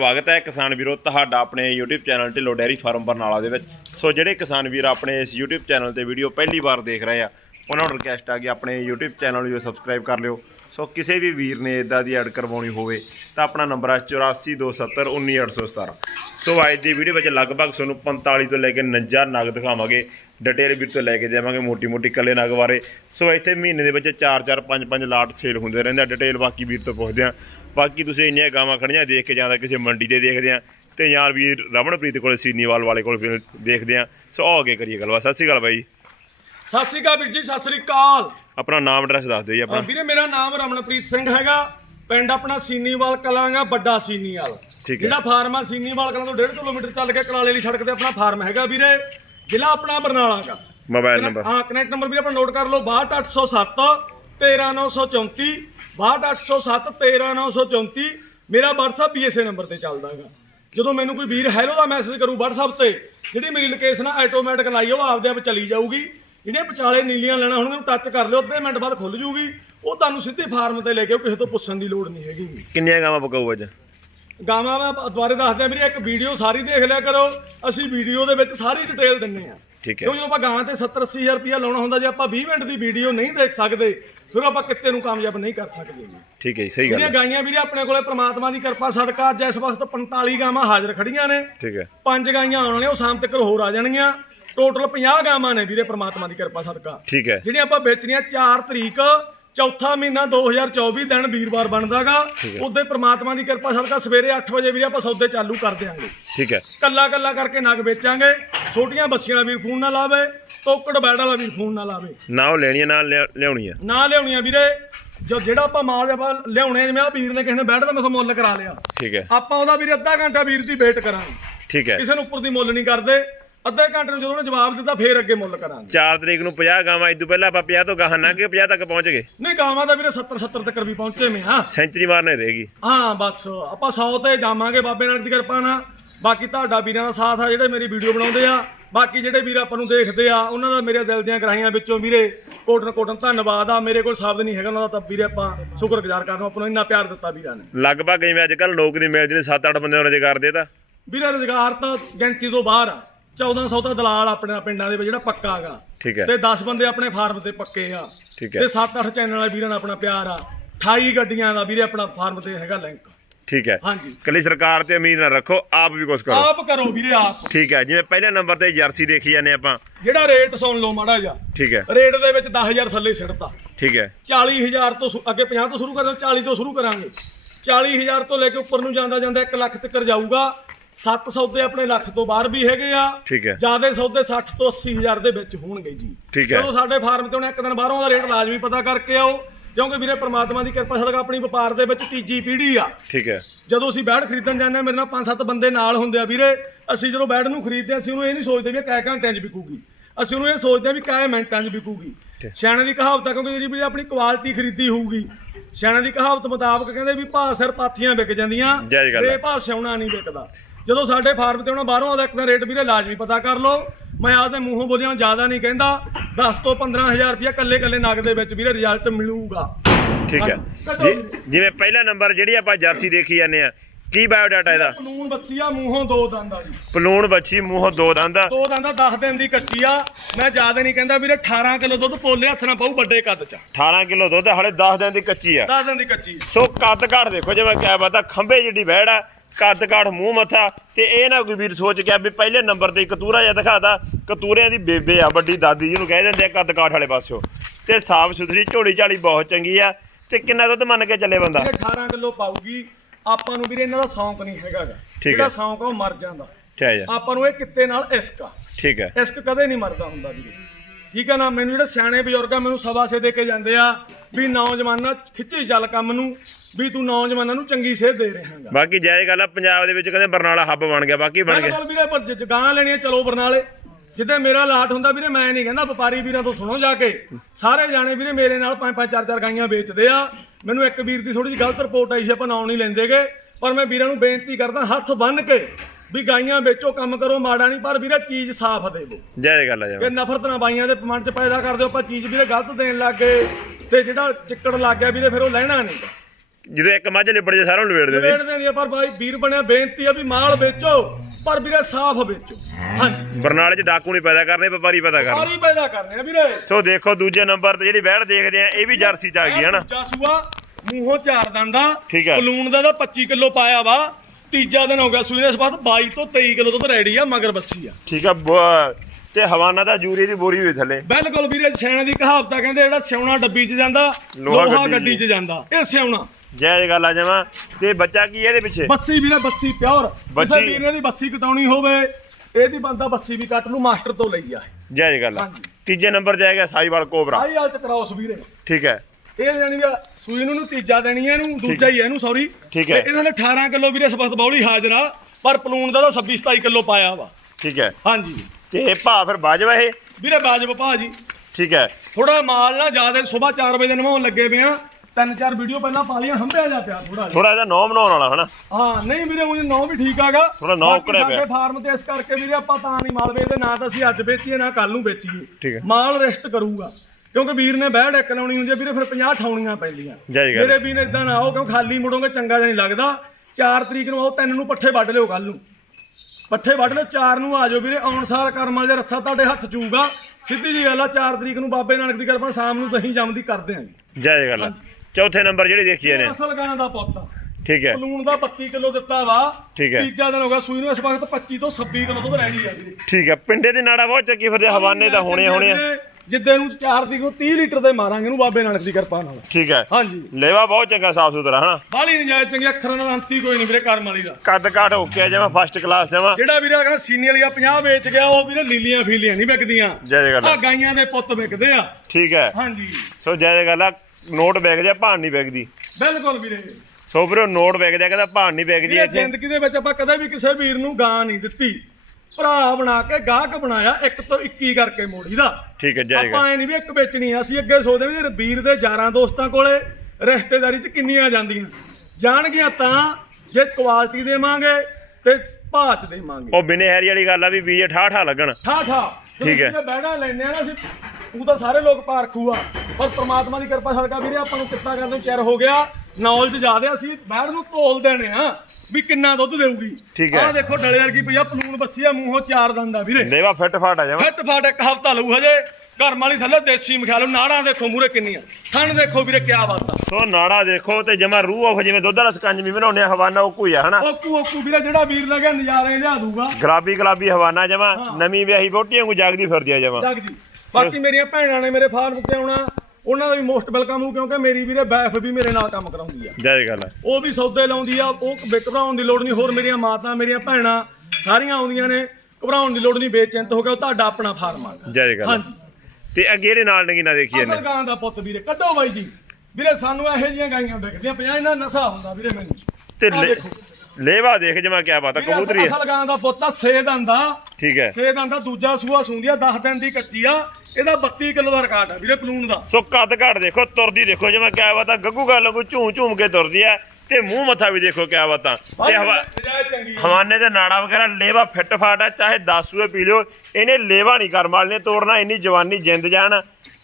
ਸਵਾਗਤ ਹੈ ਕਿਸਾਨ ਵੀਰੋ ਤੁਹਾਡਾ ਆਪਣੇ YouTube channel Dhillon dairy farm Barnala ਦੇ ਵਿੱਚ। ਸੋ ਜਿਹੜੇ ਕਿਸਾਨ ਵੀਰ ਆਪਣੇ ਇਸ YouTube ਚੈਨਲ ਤੇ ਵੀਡੀਓ ਪਹਿਲੀ ਵਾਰ ਦੇਖ ਰਹੇ ਆ, ਉਹਨਾਂ ਨੂੰ ਰਿਕਵੈਸਟ ਆ ਕਿ ਆਪਣੇ YouTube ਚੈਨਲ ਨੂੰ ਸਬਸਕ੍ਰਾਈਬ ਕਰ ਲਿਓ। ਸੋ ਕਿਸੇ ਵੀ ਵੀਰ ਨੇ ਇਦਾਂ ਦੀ ਐਡ ਕਰਵਾਉਣੀ ਹੋਵੇ ਤਾਂ ਆਪਣਾ ਨੰਬਰ ਹੈ 8427191817 ਸੋ ਅੱਜ ਦੀ ਵੀਡੀਓ ਵਿੱਚ ਲਗਭਗ ਤੁਹਾਨੂੰ 45 ਤੋਂ ਲੈ ਕੇ 49 ਨਗ ਦਿਖਾਵਾਂਗੇ। ਡਿਟੇਲ ਵੀਰ ਤੋਂ ਲੈ ਕੇ ਜਾਵਾਂਗੇ ਮੋਟੀ ਮੋਟੀ ਕੱਲੇ ਨਗ ਬਾਰੇ। ਸੋ ਇੱਥੇ ਮਹੀਨੇ ਦੇ ਵਿੱਚ 4-4 5-5 ਲਾਟ ਸੇਲ ਹੁੰਦੇ ਰਹਿੰਦੇ ਆ। ਡਿਟੇਲ ਬਾਕੀ ਵੀਰ ਤੋਂ ਪੁੱਛਦੇ ਆ। ਬਾਕੀ ਤੁਸੀਂ ਇੰਨੀਆਂ ਗਾਵਾਂ ਖੜੀਆਂ ਦੇਖ ਕੇ ਜਾਂਦਾ ਕਿਸੇ ਮੰਡੀ ਤੇ ਦੇਖਦੇ ਆ ਤੇ ਯਾਰ ਵੀਰ ਰਮਣਪ੍ਰੀਤ ਕੋਲੇ ਸੀਨੀਵਾਲ ਵਾਲੇ ਕੋਲ ਫਿਰ ਦੇਖਦੇ ਆ। ਸੋ ਆਓ ਅੱਗੇ ਕਰੀਏ ਗੱਲਬਾਤ। ਸਤਿ ਸ਼੍ਰੀ ਅਕਾਲ ਬਾਈ। ਸਤਿ ਸ੍ਰੀ ਅਕਾਲ ਵੀਰ ਜੀ ਸਤਿ ਸ੍ਰੀ ਅਕਾਲ। ਆਪਣਾ ਨਾਮ ਐਡਰੈਸ ਦੱਸ ਦਿਓ ਜੀ ਆਪਣਾ। ਵੀਰੇ ਮੇਰਾ ਨਾਮ ਰਮਨਪ੍ਰੀਤ ਸਿੰਘ ਹੈਗਾ। ਪਿੰਡ ਆਪਣਾ ਸੀਨੀਵਾਲ ਕਲਾਂਗਾ ਵੱਡਾ ਸੀਨੀਵਾਲ। ਠੀਕ ਹੈ। ਜਿਹੜਾ ਫਾਰਮ ਆ ਸੀਨੀਵਾਲ ਕਲਾਂ ਤੋਂ 1.5 ਕਿਲੋਮੀਟਰ ਚੱਲ ਕੇ ਕਲਾਲੇ ਵਾਲੀ ਸੜਕ ਤੇ ਆਪਣਾ ਫਾਰਮ ਹੈਗਾ ਵੀਰੇ। ਜ਼ਿਲ੍ਹਾ ਆਪਣਾ ਬਰਨਾਲਾ ਦਾ ਮੋਬਾਈਲ ਨੰਬਰ। ਹਾਂ ਕਨੈਕਟ ਨੰਬਰ ਵੀਰੇ ਆਪਣਾ ਨੋਟ ਕਰ ਲਓ 62807 13934 62807 13934 ਮੇਰਾ WhatsApp ਵੀ ਇਸੇ ਨੰਬਰ ਤੇ ਚੱਲਦਾ ਹੈਗਾ। ਜਦੋਂ ਮੈਨੂੰ ਕੋਈ ਵੀਰ ਹੈਲੋ ਦਾ ਮੈਸੇਜ ਕਰੂ WhatsApp ਤੇ ਜਿਹੜੀ ਮੇਰੀ ਲੋਕੇਸ਼ਨ ਆ ਆਟੋਮੈਟਿਕ ਲਾਈ ਉਹ ਆਪਦੇ ਆਪ ਚਲੀ ਜਾਊਗੀ। ਜਿਹੜੀਆਂ ਵਿਚਾਲੇ ਨੀਲੀਆਂ ਲੈਣਾ ਹੁਣ ਉਹਨੂੰ ਟੱਚ ਕਰ ਲਿਓ ਅੱਧੇ ਮਿੰਟ ਬਾਅਦ ਖੁੱਲ ਜੂਗੀ ਉਹ ਤੁਹਾਨੂੰ ਸਿੱਧੇ ਫਾਰਮ ਤੇ ਲੈ ਕੇ ਆਓ, ਕਿਸੇ ਤੋਂ ਪੁੱਛਣ ਦੀ ਲੋੜ ਨਹੀਂ ਹੈਗੀ। ਕਿੰਨੀਆਂ ਗਾਵਾਂ ਪਕਾਊ ਅੱਜ? ਗਾਵਾਂ ਮੈਂ ਦੁਬਾਰੇ ਦੱਸਦਾ ਵੀਰੇ ਇੱਕ ਵੀਡੀਓ ਸਾਰੀ ਦੇਖ ਲਿਆ ਕਰੋ। ਅਸੀਂ ਵੀਡੀਓ ਦੇ ਵਿੱਚ ਸਾਰੀ ਡਿਟੇਲ ਦਿੰਨੇ ਆ। ਠੀਕ ਹੈ। ਕਿਉਂ ਜਦੋਂ ਆਪਾਂ ਗਾਂ ਤੇ 70 80 ਹਜ਼ਾਰ ਰੁਪਇਆ ਲਾਉਣਾ ਹੁੰਦਾ ਜੇ ਆਪਾਂ 20 ਮਿੰਟ ਦੀ ਵੀਡੀਓ ਨਹੀਂ ਦੇਖ ਸਕਦੇ ਫਿਰ ਆਪਾਂ ਕਿੱਤੇ ਨੂੰ ਕਾਮਯਾਬ ਨਹੀਂ ਕਰ ਸਕਦੇ ਜੀ। ਠੀਕ ਹੈ ਜੀ ਸਹੀ ਗੱਲ ਜਿਹੜੀਆਂ ਹੈ। ਗਾਈਆਂ ਵੀਰੇ ਆਪਣੇ ਕੋਲੇ ਪ੍ਰਮਾਤਮਾ ਦੀ ਕਿਰਪਾ ਸਦਕਾ ਅੱਜ ਇਸ ਵਕਤ 45 ਗਾਵਾਂ ਹਾਜ਼ਰ ਖੜੀਆਂ ਨੇ। ਠੀਕ ਹੈ। ਪੰਜ ਗਾਈਆਂ ਆਉਣ ਵਾਲੀਆਂ ਉਹ ਸ਼ਾਮ ਤੱਕ ਹੋਰ ਆ ਜਾਣਗੀਆਂ। ਟੋਟਲ 50 ਗਾਵਾਂ ਨੇ ਵੀਰੇ ਪ੍ਰਮਾਤਮਾ ਦੀ ਕਿਰਪਾ ਸਦਕਾ। ਠੀਕ ਹੈ। ਜਿਹੜੀਆਂ ਆਪਾਂ ਵੇਚਣੀਆਂ 4 ਤਰੀਕ ਚੌਥਾ ਮਹੀਨਾ 2024 ਦਿਨ ਵੀਰਵਾਰ ਬਣਦਾਗਾ। ਉਦੋਂ ਪ੍ਰਮਾਤਮਾ ਦੀ ਕਿਰਪਾ ਸਦਕਾ ਸਵੇਰੇ 8 ਵਜੇ ਵੀਰੇ ਆਪਾਂ ਸੌਦੇ ਚਾਲੂ ਕਰ ਦਿਆਂਗੇ। ਠੀਕ ਹੈ। ਕੱਲਾ ਕੱਲਾ ਕਰਕੇ ਨਗ ਵੇਚਾਂਗੇ। ਛੋਟੀਆਂ ਬੱਸੀਆਂ ਵਾਲਾ ਵੀਰ ਫੋਨ ਨਾ ਲਾਵੇ ਤੋਕੜ ਬੈੜ ਵਾਲਾ ਵੀਰ ਫੋਨ ਨਾ ਲਾਵੇ। ਨਾ ਉਹ ਲੈਣੀ ਆ ਨਾ ਲਿਆ- ਲਿਆਉਣੀ ਆ ਨਾ ਲਿਆਉਣੀਆਂ ਵੀਰੇ। ਜੋ ਜਿਹੜਾ ਆਪਾਂ ਮਾਲ ਆਪਾਂ ਲਿਆਉਣੇ ਜਿਵੇਂ ਆ ਵੀਰ ਨੇ ਕਿਸੇ ਨੇ ਬੈੜ ਦਾ ਮੈਥੋਂ ਮੁੱਲ ਕਰਾ ਲਿਆ। ਠੀਕ ਹੈ। ਆਪਾਂ ਉਹਦਾ ਵੀਰੇ ਅੱਧਾ ਘੰਟਾ ਵੀਰ ਦੀ ਵੇਟ ਕਰਾਂਗੇ। ਠੀਕ ਹੈ। ਕਿਸੇ ਨੂੰ ਉੱਪਰ ਦੀ ਮੁੱਲ ਨਹੀਂ ਕਰਦੇ। ਅੱਧੇ ਘੰਟੇ ਨੂੰ ਜਦੋਂ ਉਹਨੇ ਜਵਾਬ ਦਿੱਤਾ ਫੇਰ ਅੱਗੇ ਮੁੱਲ ਕਰਾਂਗੇ। 4 ਤਰੀਕ ਨੂੰ 50 ਗਾਵਾਂ ਇਦੋਂ ਪਹਿਲਾਂ ਆਪਾਂ 50 ਤੋਂ ਗਾਹਾਂ ਲੰਘ ਕੇ 50 ਤੱਕ ਪਹੁੰਚ ਗਏ। ਨਹੀਂ ਗਾਵਾਂ ਦਾ ਵੀਰੇ 70 70 ਤੱਕ ਵੀ ਪਹੁੰਚੇ ਮੈਂ ਹਾਂ ਸੈਂਚਰੀ ਮਾਰਨੇ ਰਹੇਗੀ ਹਾਂ ਬਸ ਆਪਾਂ 100 ਤੇ ਜਾਵਾਂਗੇ ਬਾਬੇ ਨਾਨਕ ਦੀ ਕਿਰਪਾ ਨਾਲ। ਬਾਕੀ ਤੁਹਾਡਾ ਵੀਰਾਂ ਦਾ ਸਾਥ ਆ ਜਿਹੜੇ ਮੇਰੀ ਵੀਡੀਓ ਬਣਾਉਂਦੇ ਆ। ਬਾਕੀ ਜਿਹੜੇ ਵੀਰ ਆਪਾਂ ਨੂੰ ਦੇਖਦੇ ਆ ਉਹਨਾਂ ਦਾ ਮੇਰੇ ਦਿਲ ਦੀਆਂ ਗਰਾਹੀਆਂ ਵਿੱਚੋਂ ਵੀਰੇ ਕੋਟਨ ਕੋਟਨ ਧੰਨਵਾਦ ਆ। ਮੇਰੇ ਕੋਲ ਸ਼ਬਦ ਨਹੀਂ ਹੈਗਾ ਉਹਨਾਂ ਦਾ ਤਾਂ ਵੀਰੇ ਆਪਾਂ ਸ਼ੁਕਰਗੁਜ਼ਾਰ ਕਰਨਾ ਆਪਾਂ ਨੂੰ ਇੰਨਾ ਪਿਆਰ ਦਿੱਤਾ ਵੀਰਾਂ ਨੇ। ਲਗਭਗ ਜਿਵੇਂ ਅੱਜ ਕੱਲ ਦੀ ਮਿਲਦੀ ਨੇ 7-8 ਬੰਦੇ ਨੂੰ ਰੁਜ਼ਗਾਰ ਦੇਤਾ ਵੀਰੇ ਰੁਜ਼ਗਾਰ ਤਾਂ ਗਿਣਤੀ ਤੋਂ ਬਾਹਰ ਆ। 1400 ਤਾਂ ਦਲਾਲ ਆਪਣੇ ਪਿੰਡਾਂ ਦੇ ਵਿੱਚ ਜਿਹੜਾ ਪੱਕਾ ਹੈਗਾ ਠੀਕ ਹੈ। ਤੇ 10 ਬੰਦੇ ਆਪਣੇ ਫਾਰਮ ਤੇ ਪੱਕੇ ਆ। ਠੀਕ ਤੇ ਹੈ 7-8 ਚੈਨਲ ਵਾਲੇ ਵੀਰਾਂ ਨਾਲ ਆਪਣਾ ਪਿਆਰ ਆ। 28 ਗੱਡੀਆਂ ਦਾ ਵੀਰੇ ਆਪਣਾ ਫਾਰਮ ਤੇ ਹੈਗਾ ਲਿੰਕ ਠੀਕ ਹੈ। ਹਾਂਜੀ। ਕੱਲੀ ਸਰਕਾਰ ਤੇ ਉਮੀਦ ਨਾ ਰੱਖੋ ਆਪ ਵੀ ਕੁਝ ਕਰੋ। ਆਪ ਕਰੋ ਵੀਰੇ ਆਪ। ਠੀਕ ਹੈ ਜਿਵੇਂ ਪਹਿਲੇ ਨੰਬਰ ਤੇ ਜਰਸੀ ਦੇਖੀ ਜਾਂਦੇ ਆਪਾਂ। ਜਿਹੜਾ ਰੇਟ ਸੁਣ ਲਓ ਮਾੜਾ ਜਿਹਾ। ਠੀਕ ਹੈ। ਰੇਟ ਦੇ ਵਿੱਚ 10000 ਥੱਲੇ ਸਿੱਟਦਾ ਠੀਕ ਹੈ। 40000 ਤੋਂ ਸ਼ੁ- ਅੱਗੇ 50 ਤੋਂ ਸ਼ੁਰੂ ਕਰਾਂਗੇ 40 ਤੋਂ ਸ਼ੁਰੂ ਕਰਾਂਗੇ। 40000 ਤੋਂ ਲੈ ਕੇ ਉੱਪਰ ਨੂੰ ਜਾਂਦਾ ਜਾਂਦਾ 1 ਲੱਖ ਤੱਕ ਜਾਊਗਾ। 7 ਸੌਦੇ ਆਪਣੇ ਲੱਖ ਤੋਂ ਬਾਹਰ ਵੀ ਹੈਗੇ ਆ। ਠੀਕ ਹੈ। ਜਿਆਦੇ ਸੌਦੇ 60 ਤੋਂ 80000 ਦੇ ਵਿੱਚ ਹੋਣਗੇ ਜੀ। ਠੀਕ ਹੈ। ਚਲੋ ਸਾਡੇ ਫਾਰਮ ਤੇ ਹੁਣ ਇੱਕ ਦਿਨ ਬਾਹਰੋਂ ਦਾ ਰੇਟ ਲਾਜ਼ਮੀ ਪਤਾ ਕਰਕੇ ਆਓ। ਕਿਉਂਕਿ ਵੀਰੇ ਪ੍ਰਮਾਤਮਾ ਦੀ ਕਿਰਪਾ ਸਦਕਾ ਆਪਣੀ ਵਪਾਰ ਦੇ ਵਿੱਚ ਤੀਜੀ ਪੀੜ੍ਹੀ ਆ। ਠੀਕ ਹੈ। ਜਦੋਂ ਅਸੀਂ ਬੈੜ ਖਰੀਦਣ ਜਾਂਦੇ ਆ ਮੇਰੇ ਨਾਲ ਪੰਜ ਸੱਤ ਬੰਦੇ ਨਾਲ ਹੁੰਦੇ ਆ ਵੀਰੇ। ਅਸੀਂ ਜਦੋਂ ਬੈੜ ਨੂੰ ਖਰੀਦਦੇ ਆ ਅਸੀਂ ਉਹਨੂੰ ਇਹ ਨਹੀਂ ਸੋਚਦੇ ਵੀ ਕਾਏ ਘੰਟਿਆਂ 'ਚ ਵਿਕੂਗੀ। ਅਸੀਂ ਉਹਨੂੰ ਇਹ ਸੋਚਦੇ ਆ ਵੀ ਕਾਏ ਮਿੰਟਾਂ 'ਚ ਵਿਕੂਗੀ। ਸਿਆਣੇ ਦੀ ਕਹਾਵਤ ਆ ਕਿਉਂਕਿ ਜਿਹੜੀ ਵੀ ਆਪਣੀ ਕੁਆਲਿਟੀ ਖਰੀਦੀ ਹੋਊਗੀ ਸਿਆਣੇ ਦੀ ਕਹਾਵਤ ਮੁਤਾਬਕ ਕਹਿੰਦੇ ਵੀ ਭਾਅ ਸਿਰ ਪਾਥੀਆਂ ਵਿਕ ਜਾਂਦੀਆਂ। ਇਹ ਭਾਅ ਸਿਉਣਾ ਨਹੀਂ ਵਿਕਦਾ। ਜਦੋਂ ਸਾਡੇ ਫਾਰਮ ਤੇ ਉਹਨਾਂ ਬਾਹਰੋਂ ਆਦਾ ਇੱਕ ਤਾਂ ਰੇਟ ਵੀਰੇ ਲਾਜ਼ਮੀ ਪਤਾ ਕਰ ਲਓ। ਮੈਂ ਆਪਦੇ ਮੂੰਹੋਂ ਬੋਲਿਆ ਜ਼ਿਆਦਾ ਨਹੀਂ ਕਹਿੰਦਾ। 10 ਤੋਂ 15000 ਰੁਪਇਆ ਕੱਲੇ ਕੱਲੇ ਨਗ ਦੇ ਵਿੱਚ ਵੀਰੇ ਰਿਜ਼ਲਟ ਮਿਲੂਗਾ। ਠੀਕ ਹੈ। ਜੀ- ਜਿਵੇਂ ਪਹਿਲਾ ਨੰਬਰ ਜਿਹੜੀ ਆਪਾਂ ਜਰਸੀ ਦੇਖੀ ਜਾਂਦੇ ਆ ਕੀ ਬਾਇਓ ਡਾਟਾ ਇਹਦਾ? ਕਾਨੂੰਨ ਬੱਸੀਆ ਮੂੰਹੋਂ ਦੋ ਦੰਦ ਆ ਜੀ। ਪਲੂਣ ਬੱਚੀ ਮੂੰਹੋਂ ਦੋ ਦੰਦ ਆ। ਦੋ ਦੰਦਾਂ 10 ਦਿਨ ਦੀ ਕੱਚੀ ਆ। ਮੈਂ ਜ਼ਿਆਦਾ ਨਹੀਂ ਕਹਿੰਦਾ ਵੀਰੇ 18 ਕਿਲੋ ਦੁੱਧ ਪੋਲੇ ਹੱਥ ਨਾਲ ਪਾਉ ਵੱਡੇ ਕੱਦ ਚ। 18 ਕਿਲੋ ਦੁੱਧ ਹਲੇ 10 ਦਿਨ ਦੀ ਕੱਚੀ ਆ। 10 ਦਿਨ ਦੀ ਕੱਚੀ। ਸੋ ਕੱਦ ਕਾਠ ਦੇਖੋ ਜਿਵੇਂ ਕਿਹਾ ਪਤਾ ਜਿਹੜੀ ਵੈੜ ਆ। ਕੱਦ ਕਾਠ ਮੂੰਹ ਮੱਥਾ ਤੇ ਇਹ ਨਾ ਕੋਈ ਵੀਰ ਸੋਚ ਗਿਆ ਵੀ ਪਹਿਲੇ ਨੰਬਰ ਤੇ ਕਤੂਰਾ ਜਿਹਾ ਦਿਖਾਦਾ ਕਤੂਰਿਆਂ ਦੀ ਬੇਬੇ ਆ ਵੱਡੀ ਦਾਦੀ ਜਿਹਨੂੰ ਕਹਿ ਦਿੰਦੇ ਆ ਕੱਦ ਕਾਠ ਵਾਲੇ ਪਾਸਿਓ। ਤੇ ਸਾਫ਼ ਸੁਥਰੀ ਝੋਲੀ ਝਾਲੀ ਬਹੁਤ ਚੰਗੀ ਆ। ਤੇ ਕਿੰਨਾ ਦੁੱਧ ਮੰਨ ਕੇ ਚੱਲੇ ਬੰਦਾ? ਇਹ 18 ਕਿਲੋ ਪਾਊਗੀ। ਆਪਾਂ ਨੂੰ ਵੀਰੇ ਇਹਨਾਂ ਦਾ ਸ਼ੌਂਕ ਨਹੀਂ ਹੈਗਾ ਗਾ। ਹੈ। ਜਿਹੜਾ ਸ਼ੌਂਕ ਆ ਉਹ ਮਰ ਜਾਂਦਾ। ਠੀਕ ਹੈ। ਆਪਾਂ ਨੂੰ ਇਹ ਕਿੱਤੇ ਨਾਲ ਇਸ਼ਕ ਆ। ਠੀਕ ਹੈ। ਇਸ਼ਕ ਕਦੇ ਨਹੀਂ ਮਰਦਾ ਹੁੰਦਾ ਵੀਰੇ। ਠੀਕ ਆ ਨਾ ਮੈਨੂੰ ਜਿਹੜੇ ਸਿਆਣੇ ਬਜ਼ੁਰਗ ਆ ਮੈਨੂੰ ਸਵਾ ਸੇ ਦੇ ਕੇ ਜਾਂਦੇ ਆ ਵੀ ਨੌਜਵਾਨਾਂ ਖਿੱਚੀ ਚੱਲ ਕੰਮ ਨੂੰ। ਵੀ ਤੂੰ ਨੌਜਵਾਨਾਂ ਨੂੰ ਚੰਗੀ ਸੇਧ ਦੇ ਰਿਹਾ ਹੈਗਾ। ਬਾਕੀ ਜਾਇਜ਼ ਗੱਲ ਆ ਪੰਜਾਬ ਦੇ ਵਿੱਚ ਕਹਿੰਦੇ ਬਰਨਾਲਾ ਹੱਬ ਬਣ ਗਿਆ ਬਾਕੀ ਬਣ ਗਿਆ। ਵੀਰੇ ਪਰ ਜ- ਜਗਾਂ ਲੈਣੀਆਂ ਚਲੋ ਬਰਨਾਲੇ। ਜਿੱਦੇ ਮੇਰਾ ਲਾਟ ਹੁੰਦਾ ਵੀਰੇ ਮੈਂ ਨਹੀਂ ਕਹਿੰਦਾ ਵਪਾਰੀ ਵੀਰਾਂ ਤੋਂ ਸੁਣੋ ਜਾ ਕੇ। ਸਾਰੇ ਜਾਣੇ ਵੀਰੇ ਮੇਰੇ ਨਾਲ ਪੰਜ ਪੰਜ ਚਾਰ ਚਾਰ ਗਾਈਆਂ ਵੇਚਦੇ ਆ। ਮੈਨੂੰ ਇੱਕ ਵੀਰ ਦੀ ਥੋੜੀ ਜਿਹੀ ਗਲਤ ਰਿਪੋਰਟ ਆਈ ਸੀ ਆਪਾਂ ਨਾਮ ਨਹੀਂ ਲੈਂਦੇਗੇ ਪਰ ਮੈਂ ਵੀਰਾਂ ਨੂੰ ਬੇਨਤੀ ਕਰਦਾ ਹੱਥ ਬੰਨ੍ਹ ਕੇ ਵੀ ਗਾਈਆਂ ਵੇਚੋ ਕੰਮ ਕਰੋ ਮਾੜਾ ਨਹੀਂ ਪਰ ਵੀਰੇ ਚੀਜ਼ ਸਾਫ਼ ਦੇਵੋ ਜਾਇਜ਼ ਗੱਲ ਆ ਕਿ ਜਾਵੇ ਨਫ਼ਰਤ ਨਾ ਬਾਈਆਂ ਦੇ ਮਨ ਚ ਪੈਦਾ ਕਰ ਦਿਓ ਆਪਾਂ ਚੀਜ਼ ਵੀਰੇ ਗਲਤ ਦੇਣ ਲੱਗ ਗਏ। ਤੇ ਜਿਹੜਾ ਚਿੱਕੜ ਲੱਗ ਗਿਆ ਵੀਰੇ ਫਿਰ ਉਹ ਲੈਣਾ ਨਹੀਂ। ਜਦੋਂ ਇੱਕ ਮੱਝ ਲਿਬੜ ਜੇ ਸਾਰਿਆਂ ਨੂੰ ਲਵੇੜ ਦਿੰਦੇ। ਰੇਟ ਦੇਣੀ ਆ ਪਰ ਬਾਈ ਵੀਰ ਬਣਿਆ ਬੇਨਤੀ ਆ ਵੀ ਮਾਲ ਵੇਚੋ ਪਰ ਵੀਰੇ ਸਾਫ਼ ਵੇਚੋ। ਹਾਂਜੀ। ਬਰਨਾਲੇ 'ਚ ਡਾਕੂ ਨਹੀਂ ਪੈਦਾ ਕਰਨੇ ਵਪਾਰੀ ਪੈਦਾ ਕਰਨੇ। ਸਾਰੀ ਪੈਦਾ ਕਰਨੇ ਆ ਵੀਰੇ। ਸੋ ਦੇਖੋ ਦੂਜੇ ਨੰਬਰ ਤੇ ਜਿਹੜੀ ਵਹਿੜ ਦੇਖਦੇ ਆ ਇਹ ਵੀ ਜਰਸੀ 'ਚ ਆ ਗਈ ਹੈ ਨਾ ਦੂਜਾ ਸੂਆ ਮੂੰਹੋਂ ਚਾਰ ਦੰਦਾ ਠੀਕ ਹੈ। ਬਲੂਨ ਦਾ ਤਾਂ 25 ਕਿਲੋ ਪਾਇਆ ਵਾ। ਤੀਜਾ ਦਿਨ ਹੋ ਗਿਆ ਸੂਈ ਦੇ ਸਪਾਤ 22 ਤੋਂ 23 ਕਿਲੋ ਦੁੱਧ ਰੈਡੀ ਆ ਮਗਰ ਬੱਸੀ ਆ। ਠੀਕ ਆ ਬ- ਤੇ ਹਵਾਨਾ ਦਾ ਜੂਰੀ ਦੀ ਬੋਰੀ ਹੋਈ ਥੱਲੇ। ਬਿਲਕੁਲ ਵੀਰੇ ਸਿਆਣੇ ਦੀ ਕਹਾਵਤ ਆ ਕਹਿੰਦੇ ਜਿਹੜਾ ਸਿਉਣਾ ਡੱਬੀ 'ਚ ਜਾਂਦਾ ਲੋਹਾ ਗੱਡੀ 'ਚ ਜਾਂਦਾ ਇਹ ਸਿਉਣਾ। ਜੈ ਗੱਲ ਆ ਜਾਵਾਂ ਤੇ ਬੱਚਾ ਕੀ ਇਹਦੇ ਪਿੱਛੇ? ਬੱਸੀ ਵੀਰੇ ਬੱਸੀ ਪਿਓਰ। ਬੱਸੀ- ਵੀਰ ਨੇ ਦੀ ਬੱਸੀ ਕਟਾਉਣੀ ਹੋਵੇ ਇਹਦੀ ਬੰਦਾ ਬੱਸੀ ਵੀ ਕੱਟ ਲੂ ਮਾਸਟਰ ਤੋਂ ਲਈ ਆ ਜੈ ਗੱਲ। ਤੀਜੇ ਨੰਬਰ ਤੇ ਆਏਗਾ ਸਾਈਵਾਲ ਕੋਬਰਾ। ਆਈ ਹਾਲ ਚ ਕਰਾਉਸ ਵੀਰੇ। ਠੀਕ ਹੈ। ਇਹ ਜਾਨੀ ਆ ਸੂਈ ਨੂੰ ਨੂੰ ਤੀਜਾ ਦੇਣੀ ਆ ਇਹਨੂੰ ਦੂਜਾ ਹੀ ਆ ਇਹਨੂੰ ਸੌਰੀ ਠੀਕ ਹੈ। ਇਹਨਾਂ ਨੇ 18 ਕਿਲੋ ਵੀਰੇ ਸਬਤ ਬੌਲੀ ਹਾਜ਼ਰਾ ਪਰ ਪਲੂਣ ਦਾ ਤਾਂ 26 27 ਕਿਲੋ ਪਾਇਆ ਵਾ। ਠੀਕ ਹੈ। ਹਾਂਜੀ। ਤੇ ਇਹ ਭਾ ਫਿਰ ਬਾਜਵਾ ਇਹ? ਵੀਰੇ ਬਾਜਬ ਭਾਜੀ ਠੀਕ ਹੈ। ਥੋੜਾ ਮਾਲ ਨਾ ਜ਼ਿਆਦਾ ਸਵੇਰ 4 ਵਜੇ ਨਵਾਉਣ ਲੱਗੇ ਪਏ ਆ ਤਿੰਨ ਚਾਰ ਵੀਡੀਓ ਪਹਿਲਾਂ ਪਾ ਲਈਆਂ ਹੰਭਿਆ ਜਾ ਪਿਆ ਥੋੜਾ ਜਿਹਾ। ਥੋੜਾ ਇਹਦਾ ਨੌ ਬਣਾਉਣ ਵਾਲਾ ਹਨਾ? ਹਾਂ ਨਹੀਂ ਵੀਰੇ ਉਹ ਨੌ ਵੀ ਠੀਕ ਆਗਾ ਥੋੜ੍ਹਾ ਨਹੁੰ ਉਕੜਿਆ ਪਿਆ। ਸਾਡੇ ਫਾਰਮ ਤੇ ਇਸ ਕਰਕੇ ਵੀਰੇ ਆਪਾਂ ਤਾਂ ਨਹੀਂ ਮਾਲ ਵੇਚਦੇ ਨਾ ਤਾਂ ਅਸੀਂ ਅੱਜ ਵੇਚੀਏ ਨਾ ਕੱਲ ਨੂੰ ਠੀਕ ਵੇਚੀਏ ਹੈ। ਮਾਲ ਰੈਸਟ ਕਰੂਗਾ। ਕਿਉਂਕਿ ਵੀਰ ਨੇ ਬਹਿੜ ਇੱਕ ਲਾਉਣੀ ਹੁੰਦੀ ਹੈ ਵੀਰੇ ਫਿਰ 50 ਠਾਉਣੀਆਂ ਪੈਂਦੀਆਂ। ਮੇਰੇ ਵੀਰ ਇਦਾਂ ਨਾ ਆਓ ਕਿਉਂ ਖਾਲੀ ਮੁੜੋਗੇ ਚੰਗਾ ਨਹੀਂ ਲੱਗਦਾ। 4 ਤਰੀਕ ਨੂੰ ਆਓ 3 ਨੂੰ ਪੱਠੇ ਵੱਢ ਲਿਓ ਕੱਲ ਨੂੰ। ਪੱਠੇ ਵੱਢ ਲਿਓ 4 ਨੂੰ ਆ ਜਾਓ ਵੀਰੇ ਆਉਣ ਸਾਰ ਕਰਮਾਂ ਦੇ ਰੱਸਾ ਤੁਹਾਡੇ ਹੱਥ ਚੂਗਾ। ਸਿੱਧੀ ਜੀ ਗੱਲ ਆ 4 ਤਰੀਕ ਨੂੰ ਬਾਬੇ ਨਾਨਕ ਦੀ ਕਿਰਪਾ ਸ਼ਾਮ ਨੂੰ ਦਹੀਂ ਜੰਮਦੀ ਕਰਦੇ ਆਂ ਜੈ। ਇਹ ਗੱਲ ਆ ਚੌਥੇ ਨੰਬਰ ਜਿਹੜੀ ਦੇਖੀ ਇਹਨੇ। ਅਸਲ ਗਾਂ ਦਾ ਪੁੱਤ ਆ। ਠੀਕ ਹੈ। ਬਲੂਨ ਦਾ 32 ਕਿਲੋ ਦਿੱਤਾ ਵਾ। ਠੀਕ ਹੈ। ਤੀਜਾ ਦਿਨ ਹੋ ਗਿਆ ਸੂਈ ਨੂੰ ਇਸ ਵਕਤ 25 ਤੋਂ 26 ਕਿਲੋ ਦੁੱਧ ਰਹਿ ਗਈ ਆ ਠੀਕ ਹੈ। ਪਿੰਡੇ ਦੇ ਨਾੜਾ ਬਹੁਤ ਚੱਕੀ ਫਿਰਦੇ ਹਵਾਨੇ ਤਾਂ ਹੋਣੇ ਹੋਣੇ ਆ। ਜਿੱਦੇ ਨੂੰ 4 ਤਰੀਕ ਨੂੰ 30 ਲੀਟਰ ਦੇ ਮਾਰਾਂਗੇ ਇਹਨੂੰ ਬਾਬੇ ਨਾਨਕ ਦੀ ਕਿਰਪਾ ਨਾਲ। ਠੀਕ ਹੈ। ਹਾਂਜੀ। ਲੇਵਾ ਬਹੁਤ ਚੰਗਾ ਸਾਫ਼ ਸੁਥਰਾ ਹਨਾ? ਬਾਲੀ ਨਜਾਇਜ਼ ਚੰਗੇ ਅੱਖਰਾਂ ਨਾਲ ਅੰਤੀ ਕੋਈ ਨਹੀਂ ਵੀਰੇ ਕਰਮ ਵਾਲੀ ਦਾ। ਕੱਦ ਕਾਠ ਓਕੇ ਜਿਵੇਂ ਫਸਟ ਕਲਾਸ ਜਮਾ ਜਿਹੜਾ ਵੀਰੇ ਕਹਿੰਦਾ ਸੀਨੀ ਵਾਲੀਆ 50 ਵੇਚ ਗਿਆ ਉਹ ਵੀਰੇ ਲੀਲੀਆਂ ਫੀਲੀਆਂ ਨਹੀਂ ਵਿਕਦੀਆਂ। ਜੈ ਇਹ ਗੱਲ ਆ ਗਾਈਆਂ ਦੇ ਪੁੱਤ ਵਿਕਦੇ ਆ। ਠੀਕ ਹੈ। ਹਾਂਜੀ। ਸੋ ਜੈ ਇਹ ਗੱਲ ਆ ਨੋਟ ਵਿਕ ਜਾ ਭਾਣ ਨਹੀਂ ਵਿਕਦੀ। ਬਿਲਕੁਲ ਵੀਰੇ। ਸੋ ਵੀਰੋ ਨੋਟ ਵਿਕਦਾ ਕਹਿੰਦਾ ਭਾਣ ਨਹੀਂ ਵਿਕਦੀ ਇੱਥੇ। ਜ਼ਿੰਦਗੀ ਦੇ ਵਿੱਚ ਆਪਾਂ ਕਦੇ ਵੀ ਕਿਸੇ ਵੀਰ ਨੂੰ ਗਾਂ ਨਹੀਂ ਦਿੱਤੀ। ਭਰਾ ਬਣਾ ਕੇ ਗਾਹਕ ਬਣਾਇਆ ਇੱਕ ਤੋਂ 21 ਕਰਕੇ ਮੋੜੀ ਦਾ। ਠੀਕ ਹੈ ਜੈ ਇਹ ਗੱਲ ਆਪਾਂ ਐ ਨਹੀਂ ਵੀ ਇੱਕ ਵੇਚਣੀ ਆ ਅਸੀਂ ਅੱਗੇ ਸੋਚਦੇ ਵੀ ਵੀਰ ਦੇ ਯਾਰਾਂ ਦੋਸਤਾਂ ਕੋਲੇ ਰਿਸ਼ਤੇਦਾਰੀ 'ਚ ਕਿੰਨੀਆਂ ਜਾਂਦੀਆਂ। ਜਾਣਗੀਆਂ ਤਾਂ ਜੇ ਕੁਆਲਿਟੀ ਦੇਵਾਂਗੇ ਤੇ ਭਾਅ 'ਚ ਦੇਵਾਂਗੇ। ਉਹ ਬਿਨੇ ਹੈਰੀ ਵਾਲੀ ਗੱਲ ਆ ਵੀ ਬੀਜ ਠਾ ਠਾ ਲੱਗਣ। ਠਾ ਠਾ ਠੀਕ ਹੈ। ਬਹਿਣਾ ਲੈਣੇ ਆ ਨਾ ਅਸੀਂ ਉਹ ਤਾਂ ਸਾਰੇ ਲੋਕ ਪਾਰਖੂ ਆ ਪਰ ਪ੍ਰਮਾਤਮਾ ਦੀ ਕਿਰਪਾ ਸਦਕਾ ਵੀਰੇ ਆਪਾਂ ਨੂੰ ਕਿੱਤਾ ਕਰਨ ਨੂੰ ਚਿਰ ਹੋ ਗਿਆ। ਨੌਲੇਜ ਜ਼ਿਆਦਾ ਅਸੀਂ ਬੈਠ ਨੂੰ ਤੋਲ ਦੇਣੇ ਆ। ਵੀ ਕਿੰਨਾ ਦੁੱਧ ਦੇਊਗੀ। ਠੀਕ ਹੈ। ਆਹ ਦੇਖੋ ਡਲੇ ਵਰਗੀ ਪਈ ਆ ਪਲੂਣ ਬੱਸੀ ਆ ਮੂੰਹੋਂ ਚਾਰ ਦੰਦ ਆ ਵੀਰੇ। ਲੇਵਾ ਫਿੱਟ ਫਾਟ ਆ ਜਮਾ। ਫੱਟ ਫਾਟ ਇੱਕ ਹਫਤਾ ਲਊ ਹਜੇ ਘਰ ਵਾਲੀ ਥੱਲੇ ਦੇਸੀ ਮਖਿਆਲ ਨਾੜਾਂ ਦੇਖੋ ਮੂਰੇ ਕਿੰਨੀਆਂ। ਥਣ ਦੇਖੋ ਵੀਰੇ ਕਿਆ ਬਾਤ ਆ। ਸੋ ਨਾੜਾ ਦੇਖੋ ਤੇ ਜਮਾ ਰੂਹ ਆਫ ਜਿਵੇਂ ਦੁੱਧ ਵਾਲਾ ਸਕੰਜ ਵੀ ਬਣਾਉਂਦੇ ਆ ਹਵਾਨਾ ਉਹ ਕੋਈ ਆ ਹਨਾ? ਓਕੂ ਓਕੂ ਵੀਰੇ ਜਿਹੜਾ ਵੀਰ ਲੱਗਿਆ ਨਜ਼ਾਰੇ ਲਿਆ ਦੂਗਾ ਗੁਲਾਬੀ ਗੁਲਾਬੀ ਹਵਾਨਾ ਜਮਾ। ਨਵੀਂ ਵਿਆਹੀ ਵੋਟੀਆਂ ਨੂੰ ਜਾਗਦੀ ਫਿਰਦੀ ਆ ਜਮਾ। ਜਗ ਜੀ ਬਾਕੀ ਮੇਰੀਆਂ ਭੈਣਾਂ ਨੇ ਮੇਰੇ ਫਾਰਮ ਤੇ ਆਉਣਾ। ਉਹਨਾਂ ਦਾ ਵੀ ਮੋਸਟ ਵੈਲਕਮ ਹੋ ਕਿਉਂਕਿ ਮੇਰੀ ਵੀਰੇ ਵਾਈਫ ਵੀ ਮੇਰੇ ਨਾਲ ਕੰਮ ਕਰਾਉਂਦੀ ਆ। ਜੈ ਗੱਲ ਆ ਉਹ ਵੀ ਸੌਦੇ ਲਾਉਂਦੀ ਆ ਉਹ ਵਿਕ ਘਬਰਾਉਣ ਦੀ ਲੋੜ ਨਹੀਂ ਹੋਰ ਮੇਰੀਆਂ ਮਾਤਾ ਮੇਰੀਆਂ ਭੈਣਾਂ ਸਾਰੀਆਂ ਆਉਂਦੀਆਂ ਨੇ ਘਬਰਾਉਣ ਦੀ ਲੋੜ ਨਹੀਂ ਬੇਚਿੰਤ ਹੋ ਕੇ ਉਹ ਤੁਹਾਡਾ ਆਪਣਾ ਫਾਰਮ ਆ। ਜੈ ਗੱਲ। ਹਾਂਜੀ। ਤੇ ਅੱਗੇ ਇਹਦੇ ਨਾਲ ਨਗੀਨਾ ਦੇਖੀ ਅਸਲ ਇਹਨੇ। ਗਾਂ ਦਾ ਪੁੱਤ ਵੀਰੇ ਕੱਢੋ ਬਾਈ ਜੀ। ਵੀਰੇ ਸਾਨੂੰ ਇਹੋ ਜਿਹੀਆਂ ਗਾਈਆਂ ਵਿਕਦੀਆਂ ਪੰਜਾਹ ਇਹਨਾਂ ਦਾ ਨਸ਼ਾ ਹੁੰਦਾ ਵੀਰੇ ਮੈਨੂੰ। ਤੇ ਆਹ ਦੇਖੋ। ਲੇਵਾ ਦੇਖ ਜਮਾ ਕਿਆ ਬਾਤ ਆ ਕਬੂਤਰੀ ਅਸਲ ਗਾਂ ਦਾ ਪੁੱਤ ਆ ਛੇ ਦੰਦ ਠੀਕ ਹੈ। ਛੇ ਦੰਦ ਦਾ ਦੂਜਾ ਸੂਆ ਸੂੰਦੀ ਆ 10 ਦਿਨ ਦੀ ਕੱਚੀ ਆ। ਇਹਦਾ 32 ਕਿਲੋ ਦਾ ਰਿਕਾਰਡ ਆ ਵੀਰੇ ਪਲੂਣ ਦਾ। ਸੋ ਕੱਦ ਘਾਟ ਦੇਖੋ ਤੁਰਦੀ ਦੇਖੋ ਜਿਵੇਂ ਕਿਆ ਬਾਤ ਆ ਗੱਗੂ ਗੱਲ ਨੂੰ ਝੂਮ ਝੂਮ ਕੇ ਤੁਰਦੀ ਆ ਤੇ ਮੂੰਹ ਮੱਥਾ ਵੀ ਦੇਖੋ ਕਿਆ ਬਾਤਾਂ ਤੇ ਹਵਾ। ਹਵਾਨੇ ਦੇ ਨਾੜਾ ਵਗੈਰਾ ਲੇਵਾ ਫਿੱਟ ਫਾਟ ਆ ਚਾਹੇ 10 ਸੂਏ ਪੀ ਲਿਓ ਇਹਨੇ ਲੇਵਾ ਨਹੀਂ ਕਰ ਮਾਲਨੇ ਤੋੜਨਾ ਇੰਨੀ ਜਵਾਨੀ ਜਿੰਦ ਜਾਨ।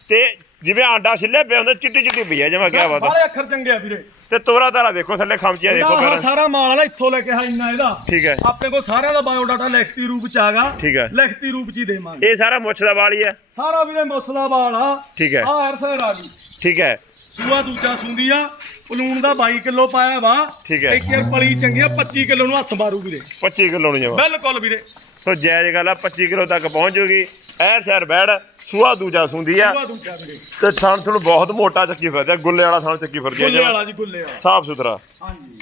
ਤੇ ਜਿਵੇਂ ਆਂਡਾ ਛਿੱਲੇ ਪਿਆ ਹੁੰਦਾ ਚਿੱਟੀ ਚਿੱਟੀ ਪਈ ਆ ਜਿਵੇਂ ਕਿਆ ਬਾਤ ਆ। ਬਾਹਲੇ ਅੱਖਰ ਚੰਗੇ ਆ ਵੀਰੇ। ਤੇ ਤੋਰਾ ਤਾਰਾ ਦੇਖੋ ਥੱਲੇ ਖਮਚੀਆਂ ਦੇਖੋ ਇਹਦਾ ਆਹ ਫਿਰ। ਸਾਰਾ ਮਾਲ ਆ ਨਾ ਇੱਥੋਂ ਲੈ ਕੇ ਆ ਇੰਨਾ ਇਹਦਾ। ਠੀਕ ਹੈ। ਆਪਣੇ ਕੋਲ ਸਾਰਿਆਂ ਦਾ ਬਾਇਓਡਾਟਾ ਲਿਖਤੀ ਰੂਪ ਚ ਆਗਾ। ਠੀਕ ਹੈ। ਲਿਖਤੀ ਰੂਪ ਚ ਹੀ ਦੇਵਾਂਗੇ। ਇਹ ਸਾਰਾ ਮੁੱਛ ਦਾ ਵਾਲ ਹੀ ਹੈ। ਸਾਰਾ ਵੀਰੇ ਮਸਲਾ ਵਾਲ ਆ। ਠੀਕ ਹੈ। ਆ ਅਰਸਰ ਆ ਗਈ। ਠੀਕ ਹੈ। ਸੂਆ ਦੂਜਾ ਸੁੰਦੀ ਆ। ਪਲੂਣ ਦਾ 22 ਕਿਲੋ ਪਾਇਆ ਵਾ। ਠੀਕ ਹੈ। ਇੱਕ ਯਾਰ ਪਲੀ ਚੰਗੀ ਆ 25 ਕਿਲੋ ਨੂੰ ਹੱਥ ਮਾਰੂ ਵੀਰੇ। 25 ਕਿਲੋ ਨੂੰ ਜਮਾ। ਬਿਲਕੁਲ ਵੀਰੇ। ਸੋ ਜਾਇਜ਼ ਗੱਲ ਆ 25 ਕਿਲੋ ਤੱਕ ਪਹੁੰਚ ਜੂਗੀ। ਐਰ ਸ਼ਹਿਰ ਬੈੜ ਸੂਆ ਦੂਜਾ ਸੁੰਦੀ ਆ। ਵੀਰੇ। ਤੇ ਥਣ ਥਣ ਬਹੁਤ ਮੋਟਾ ਚੱਕੀ ਫਿਰਦਾ ਗੁੱਲੇ ਵਾਲਾ ਥਣ ਚੱਕੀ ਫਿਰਦੀ ਆ ਗੁੱਲੇ। ਵਾਲਾ ਜੀ ਗੁੱਲੇ ਵਾਲਾ। ਸਾਫ਼ ਸੁਥਰਾ। ਹਾਂਜੀ।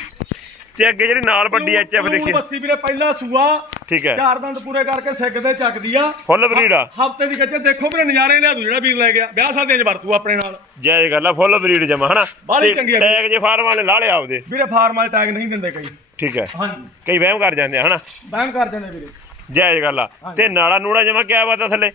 ਤੇ ਅੱਗੇ ਜਿਹੜੀ ਨਾਲ ਵੱਡੀ ਐਚ ਐਫ ਪਲੂਣ ਦੇਖੀ। ਬੱਸੀ ਵੀਰੇ ਪਹਿਲਾ ਸੂਆ ਠੀਕ ਹੈ। ਚਾਰ ਦੰਦ ਪੂਰੇ ਕਰਕੇ ਸਿੱਕ ਦੇ ਚੱਕਦੀ ਆ। ਫੁੱਲ ਬਰੀਡ ਆ। ਹਫ਼ਤੇ ਦੀ ਕੱਚੇ ਦੇਖੋ ਵੀਰੇ ਨਜ਼ਾਰੇ ਲਿਆ ਜਿਹੜਾ ਵੀਰ ਲੈ ਗਿਆ। ਵਿਆਹ ਸਾਦਿਆਂ 'ਚ ਵਰਤੂ ਆਪਣੇ ਨਾਲ। ਜਾਇਜ਼ ਗੱਲ ਆ ਫੁੱਲ ਬਰੀਡ ਜਮਾ ਹਨਾ? ਬਾਹਲੀ ਤੇ ਚੰਗੀ ਆ। ਟੈਗ ਜੇ ਫਾਰਮ ਵਾਲੇ ਲਾ ਲਿਆ ਆਪਦੇ। ਵੀਰੇ ਫਾਰਮ ਵਾਲੇ ਟੈਗ ਨਹੀਂ ਦਿੰਦੇ ਕਈ। ਠੀਕ ਹੈ। ਹਾਂਜੀ। ਕਈ ਵਹਿਮ ਕਰ ਜਾਂਦੇ ਆ ਹਨਾ? ਬੈਨ ਕਰ ਦਿੰਦੇ ਵੀਰੇ। ਜਾਇਜ਼ ਗੱਲ ਆ। ਤੇ ਨਾੜਾ ਨੂੜਾ ਜਮਾ ਕਿਆ ਬਾਤ ਆ ਥੱਲੇ?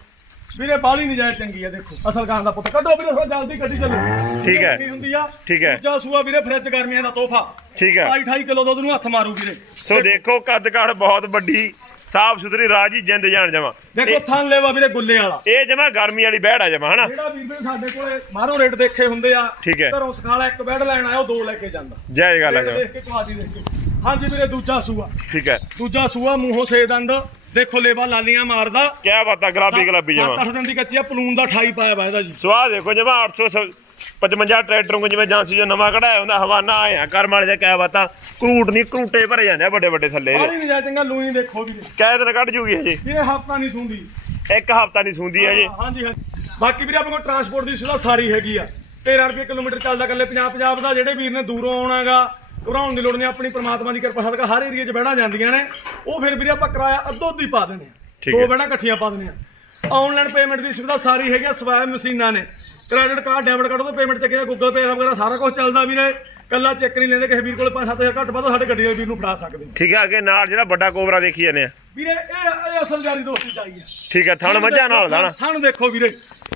ਵੀਰੇ ਬਾਲੀ ਨਜਾਇਜ਼ ਚੰਗੀ ਆ ਦੇਖੋ। ਅਸਲ ਗਾਂ ਦਾ ਪੁੱਤ। ਕੱਢੋ ਵੀਰੇ ਥੋੜਾ ਜਲਦੀ ਕੱਢੀ ਚੱਲੋ। ਠੀਕ ਹੈ। ਗਰਮੀ ਹੁੰਦੀ ਆ ਠੀਕ ਹੈ। ਦੂਜਾ ਸੂਆ ਵੀਰੇ ਫ੍ਰਿਜ ਗਰਮੀਆਂ ਦਾ ਤੋਹਫਾ। ਠੀਕ ਹੈ। 28 28 ਕਿਲੋ ਦੁੱਧ ਨੂੰ ਹੱਥ ਮਾਰੂ ਵੀਰੇ। ਸੋ ਦੇਖੋ ਕੱਦ ਕਾਠ ਬਹੁਤ ਵੱਡੀ ਸਾਫ਼ ਸੁਥਰੀ ਰਾਜੀ ਜਿੰਦ ਜਾਣ ਜਮਾ। ਦੇਖੋ ਥਣ ਲੈਵਾ ਵੀਰੇ ਗੁੱਲੇ ਵਾਲਾ। ਇਹ ਜਮਾ ਗਰਮੀ ਵਾਲੀ ਬਹਿੜ ਆ ਜਮਾ ਹਨਾ? ਜਿਹੜਾ ਵੀਰ ਸਾਡੇ ਕੋਲੇ ਬਾਹਰੋਂ ਰੇਟ ਦੇਖੇ ਹੁੰਦੇ ਆ ਠੀਕ ਹੈ। ਘਰੋਂ ਸਖਾਲਾ ਇੱਕ ਬੈਡ ਲੈਣ ਆਇਆ ਉਹ ਦੋ ਲੈ ਕੇ ਜਾਂਦਾ। ਜੈ ਗੱਲ ਆ ਜਮਾ। ਦੇਖ ਕੇ ਕੁਆਲਿਟੀ ਦੇਖ ਕੇ। ਹਾਂਜੀ ਵੀਰੇ ਦੂਜਾ ਸੂਆ। ਠੀਕ ਹੈ। ਦੂਜਾ ਸੂਆ ਮੂੰਹੋਂ ਸੇ ਦੰਦ ਦੇਖੋ ਲੇਵਾ ਲਾਲੀਆਂ ਮਾਰਦਾ। ਕਿਆ ਬਾਤਾਂ ਗੁਲਾਬੀ ਗੁਲਾਬੀ ਜਮਾ। 7-8 ਦਿਨ ਦੀ ਕੱਚੀ ਆ ਪਲੂਨ ਦਾ 28 ਪਾਇਆ ਵਾ ਇਹਦਾ ਜੀ। ਸਵਾਹ ਦੇਖੋ ਜਮਾ 855 ਟਰੈਕਟਰ ਨੂੰ ਜਿਵੇਂ ਜਾਂਸੀ ਜੋ ਨਵਾਂ ਕਢਾਇਆ ਹੁੰਦਾ ਹਵਾਨਾ ਆਇਆ ਕਰਮ ਵਾਲੇ ਦਾ ਕਿਆ ਬਾਤਾਂ ਕਰੂਟ ਨਹੀਂ ਕਰੂਟੇ ਭਰੇ ਜਾਂਦੇ ਆ ਵੱਡੇ ਵੱਡੇ ਥੱਲੇ ਬਾਲੀ ਨਹੀਂ ਜਾ ਚੰਗਾ ਲੂਈ ਦੇਖੋ ਵੀਰੇ ਕਿਆ ਦਿਨ ਕੱਢ ਜੂਗੀ ਹਜੇ। ਵੀਰੇ ਹਫਤਾ ਨਹੀਂ ਸੁੰਦੀ। ਇੱਕ ਹਫਤਾ ਨਹੀਂ ਸੁੰਦੀ ਹਜੇ। ਹਾਂਜੀ ਹਾਂਜੀ ਬਾਕੀ ਵੀਰੇ ਆਪਣੇ ਕੋਲ ਟਰਾਂਸਪੋਰਟ ਦੀ ਸੁਵਿਧਾ ਸਾਰੀ ਹੈਗੀ ਆ। 13 ਰੁਪਏ ਕਿਲੋਮੀਟਰ ਚੱਲਦਾ ਕੱਲੇ 50 50 ਦਾ ਜਿਹੜੇ ਵੀਰ ਨੇ ਦੂਰੋਂ ਆਉਣਾਗਾ ਘਬਰਾਉਣ ਦੀ ਲੋੜ ਨਹੀਂ ਆਪਣੀ ਪ੍ਰਮਾਤਮਾ ਦੀ ਕਿਰਪਾ ਸਦਕਾ ਹਰ ਏਰੀਆ 'ਚ ਬਹਿਣਾ ਜਾਂਦੀਆਂ ਨੇ। ਉਹ ਫਿਰ ਵੀਰੇ ਆਪਾਂ ਕਿਰਾਇਆ ਅੱਧੋ ਅੱਧੀ ਪਾ ਦਿੰਦੇ ਆ ਦੋ। ਬਹਿਣਾ ਇਕੱਠੀਆਂ ਪਾ ਦਿੰਦੇ ਆ ਆਨਲਾਈਨ ਪੇਮੈਂਟ ਦੀ ਸੁਵਿਧਾ ਸਾਰੀ ਹੈਗੀ ਆ ਸਵੈ ਮਸ਼ੀਨਾਂ ਨੇ। ਕ੍ਰੈਡਿਟ ਕਾਰਡ ਡੈਬਿਟ ਕਾਰਡ ਤੋਂ ਪੇਮੈਂਟ ਚੱਕਿਆ ਗੂਗਲ ਪੇ ਵਗੈਰਾ ਸਾਰਾ ਕੁਝ ਚੱਲਦਾ ਵੀਰੇ। ਕੱਲਾ ਚੈੱਕ ਨਹੀਂ ਲੈਂਦੇ ਕਿਸੇ ਵੀਰ ਕੋਲ 5-7000 ਘੱਟ ਵੱਧ ਸਾਡੇ ਗੱਡੀ ਵਾਲੇ ਵੀਰ ਨੂੰ ਫੜਾ ਸਕਦੇ ਠੀਕ ਹੈ ਅੱਗੇ ਨਾਲ ਜਿਹੜਾ ਵੱਡਾ ਕੋਬਰਾ ਦੇਖੀ ਜਾਂਦੇ ਆ ਵੀਰੇ ਇਹ ਇਹ ਅਸਲ ਜਾਰੀ ਦੋਸਤੀ ਚਾਹੀਏ ਠੀਕ ਹੈ ਥਣ ਮੱਝਾਂ ਨਾਲ ਥਣ ਦੇਖੋ ਵੀਰੇ